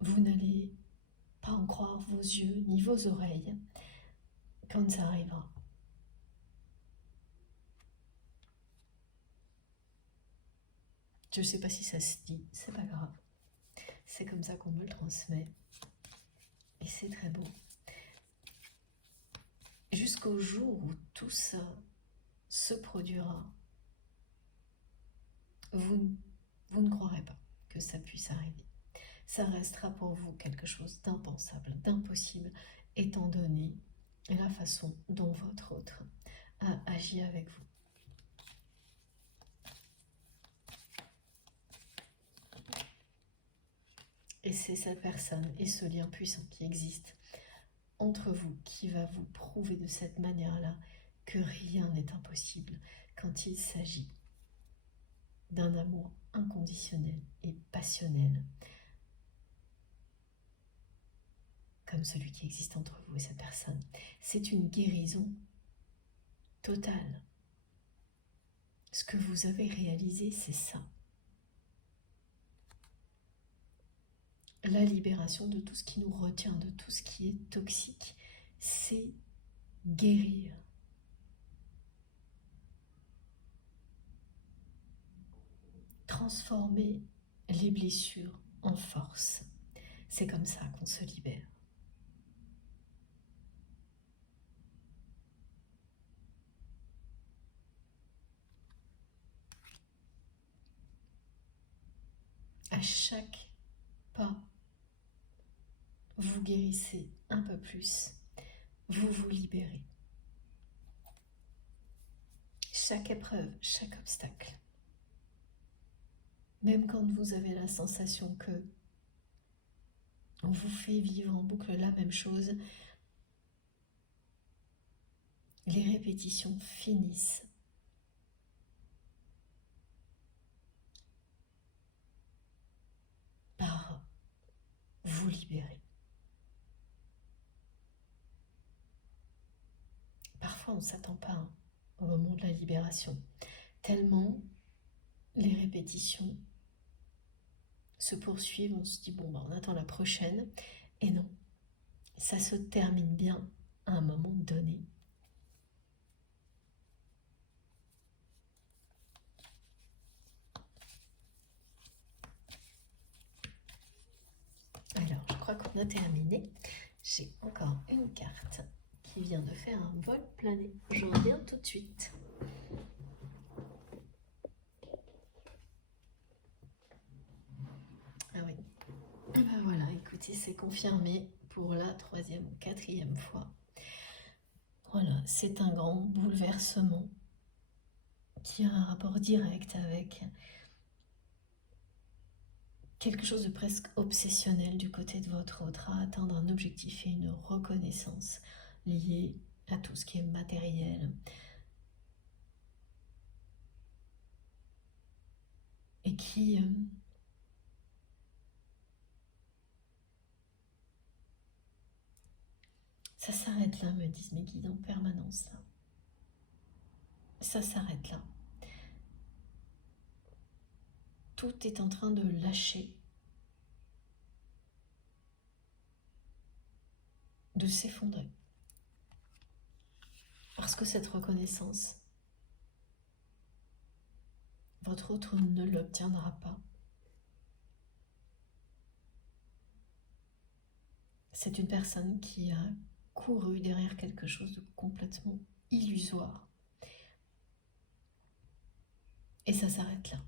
Vous n'allez pas en croire vos yeux ni vos oreilles quand ça arrivera. Je ne sais pas si ça se dit, c'est pas grave. C'est comme ça qu'on me le transmet. Et c'est très beau. Jusqu'au jour où tout ça se produira, vous ne croirez pas que ça puisse arriver. Ça restera pour vous quelque chose d'impensable, d'impossible, étant donné la façon dont votre autre a agi avec vous. Et c'est cette personne et ce lien puissant qui existe entre vous qui va vous prouver de cette manière-là que rien n'est impossible quand il s'agit d'un amour inconditionnel et passionnel comme celui qui existe entre vous et cette personne. C'est une guérison totale. Ce que vous avez réalisé, c'est ça. La libération de tout ce qui nous retient, de tout ce qui est toxique, c'est guérir. Transformer les blessures en force. C'est comme ça qu'on se libère. À chaque pas, vous guérissez un peu plus, vous vous libérez. Chaque épreuve, chaque obstacle, même quand vous avez la sensation que on vous fait vivre en boucle la même chose, les répétitions finissent vous libérer. Parfois, on ne s'attend pas au moment de la libération, tellement les répétitions se poursuivent, on se dit bon, on attend la prochaine, et non, ça se termine bien à un moment donné. Alors, je crois qu'on a terminé. J'ai encore une carte qui vient de faire un vol plané. Je reviens tout de suite. Ah oui. Ben voilà, écoutez, c'est confirmé pour la 3e ou 4e fois. Voilà, c'est un grand bouleversement qui a un rapport direct avec quelque chose de presque obsessionnel du côté de votre autre, à atteindre un objectif et une reconnaissance liée à tout ce qui est matériel et qui ça s'arrête là, me disent mes guides en permanence. Là. Ça s'arrête là. Tout est en train de lâcher, de s'effondrer. Parce que cette reconnaissance, votre autre ne l'obtiendra pas. C'est une personne qui a couru derrière quelque chose de complètement illusoire. Et ça s'arrête là.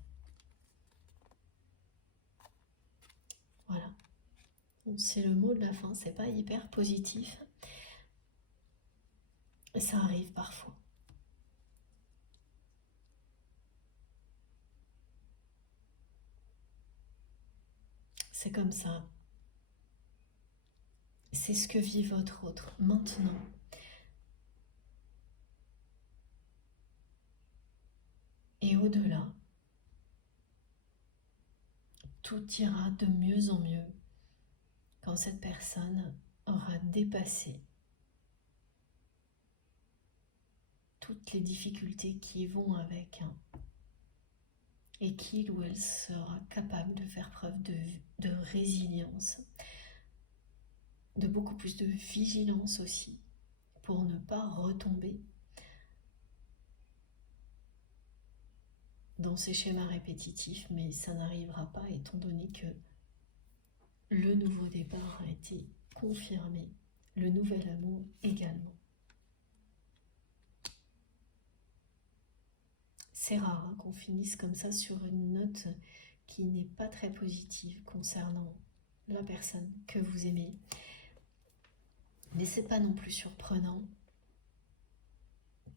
Voilà. C'est le mot de la fin, c'est pas hyper positif. Et ça arrive parfois. C'est comme ça. C'est ce que vit votre autre maintenant. Et au-delà, tout ira de mieux en mieux quand cette personne aura dépassé toutes les difficultés qui vont avec et qu'il ou elle sera capable de faire preuve de résilience, de beaucoup plus de vigilance aussi, pour ne pas retomber dans ces schémas répétitifs, mais ça n'arrivera pas étant donné que le nouveau départ a été confirmé, le nouvel amour également. C'est rare hein, qu'on finisse comme ça sur une note qui n'est pas très positive concernant la personne que vous aimez. Mais c'est pas non plus surprenant.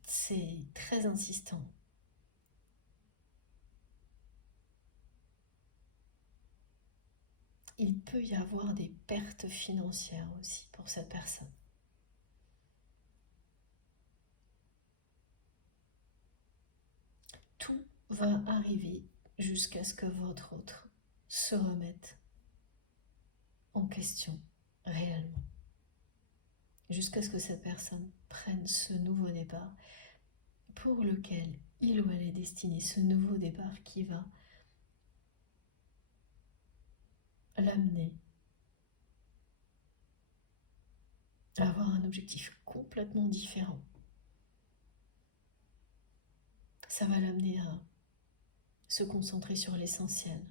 C'est très insistant. Il peut y avoir des pertes financières aussi pour cette personne. Tout va arriver jusqu'à ce que votre autre se remette en question réellement. Jusqu'à ce que cette personne prenne ce nouveau départ pour lequel il ou elle est destiné, ce nouveau départ qui va l'amener à avoir un objectif complètement différent. Ça va l'amener à se concentrer sur l'essentiel,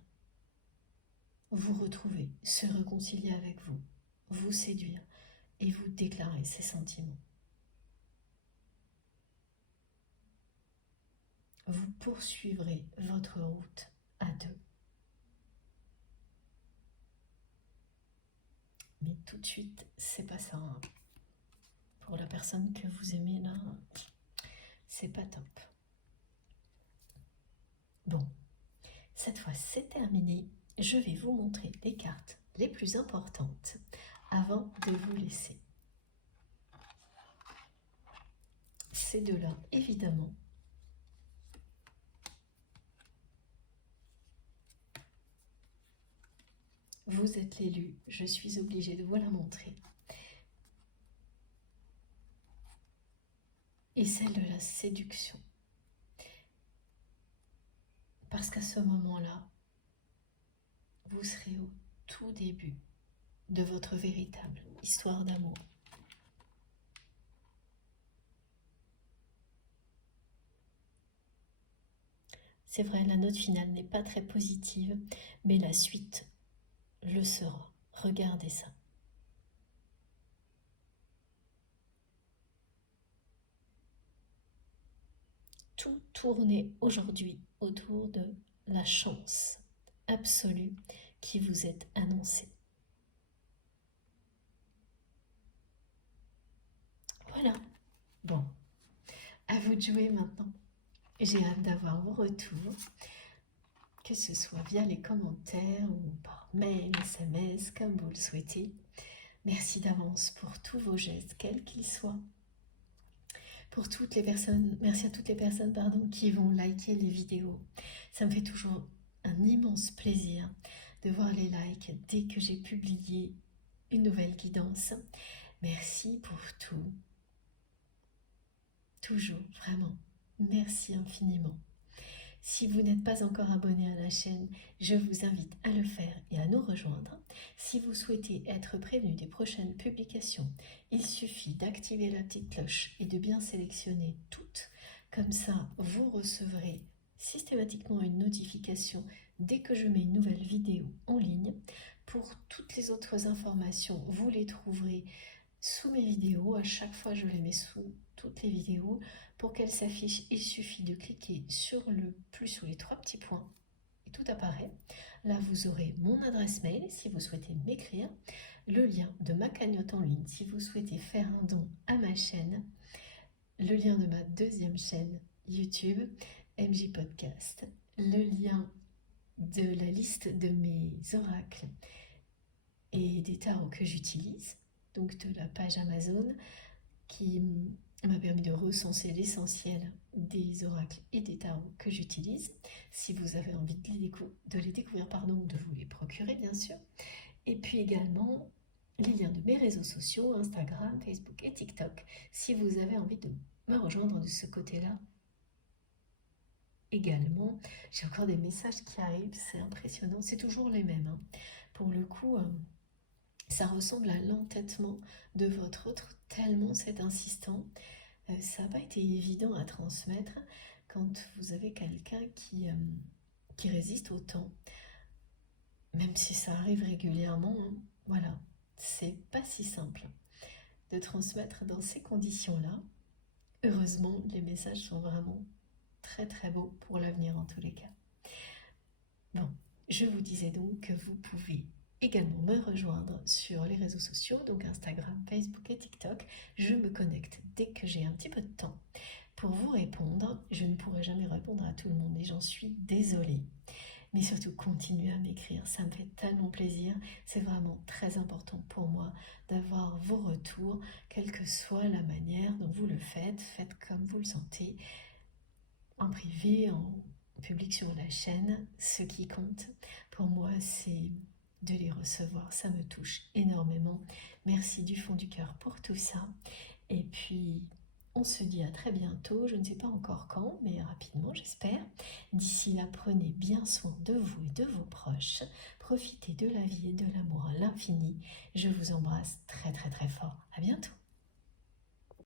vous retrouver, se réconcilier avec vous, vous séduire et vous déclarer ses sentiments. Vous poursuivrez votre route à deux. Mais tout de suite, c'est pas ça. Hein. Pour la personne que vous aimez là, c'est pas top. Bon, cette fois c'est terminé. Je vais vous montrer les cartes les plus importantes avant de vous laisser. Ces deux-là, évidemment, Vous êtes l'élu, je suis obligée de vous la montrer. Et celle de la séduction. Parce qu'à ce moment-là, vous serez au tout début de votre véritable histoire d'amour. C'est vrai, la note finale n'est pas très positive, mais la suite le sera. Regardez ça. Tout tournait aujourd'hui autour de la chance absolue qui vous est annoncée. Voilà. Bon, à vous de jouer maintenant. J'ai hâte d'avoir vos retours, que ce soit via les commentaires ou par mail, SMS, comme vous le souhaitez. Merci d'avance pour tous vos gestes, quels qu'ils soient. Pour toutes les personnes, merci à toutes les personnes qui vont liker les vidéos. Ça me fait toujours un immense plaisir de voir les likes dès que j'ai publié une nouvelle guidance. Merci pour tout. Toujours, vraiment. Merci infiniment. Si vous n'êtes pas encore abonné à la chaîne, je vous invite à le faire et à nous rejoindre. Si vous souhaitez être prévenu des prochaines publications, il suffit d'activer la petite cloche et de bien sélectionner toutes. Comme ça, vous recevrez systématiquement une notification dès que je mets une nouvelle vidéo en ligne. Pour toutes les autres informations, vous les trouverez sous mes vidéos. À chaque fois, je les mets sous toutes les vidéos. Pour qu'elles s'affichent, il suffit de cliquer sur le plus ou les trois petits points et tout apparaît. Là, vous aurez mon adresse mail si vous souhaitez m'écrire, le lien de ma cagnotte en ligne si vous souhaitez faire un don à ma chaîne, le lien de ma deuxième chaîne YouTube, MJ Podcast, le lien de la liste de mes oracles et des tarots que j'utilise, donc de la page Amazon qui m'a permis de recenser l'essentiel des oracles et des tarots que j'utilise. Si vous avez envie de les découvrir, ou de vous les procurer, bien sûr. Et puis également, les liens de mes réseaux sociaux, Instagram, Facebook et TikTok, si vous avez envie de me rejoindre de ce côté-là. Également, j'ai encore des messages qui arrivent, c'est impressionnant, c'est toujours les mêmes. Hein. Pour le coup, ça ressemble à l'entêtement de votre autre, tellement c'est insistant. Ça n'a pas été évident à transmettre quand vous avez quelqu'un qui résiste au temps. Même si ça arrive régulièrement, hein, voilà, c'est pas si simple de transmettre dans ces conditions-là. Heureusement, les messages sont vraiment très très beaux pour l'avenir en tous les cas. Bon, je vous disais donc que vous pouvez également me rejoindre sur les réseaux sociaux, donc Instagram, Facebook et TikTok. Je me connecte dès que j'ai un petit peu de temps pour vous répondre. Je ne pourrai jamais répondre à tout le monde et j'en suis désolée. Mais surtout, continuez à m'écrire, ça me fait tellement plaisir. C'est vraiment très important pour moi d'avoir vos retours, quelle que soit la manière dont vous le faites. Faites comme vous le sentez, en privé, en public sur la chaîne. Ce qui compte pour moi, c'est de les recevoir. Ça me touche énormément. Merci du fond du cœur pour tout ça. Et puis, on se dit à très bientôt. Je ne sais pas encore quand, mais rapidement, j'espère. D'ici là, prenez bien soin de vous et de vos proches. Profitez de la vie et de l'amour à l'infini. Je vous embrasse très très très fort. À bientôt.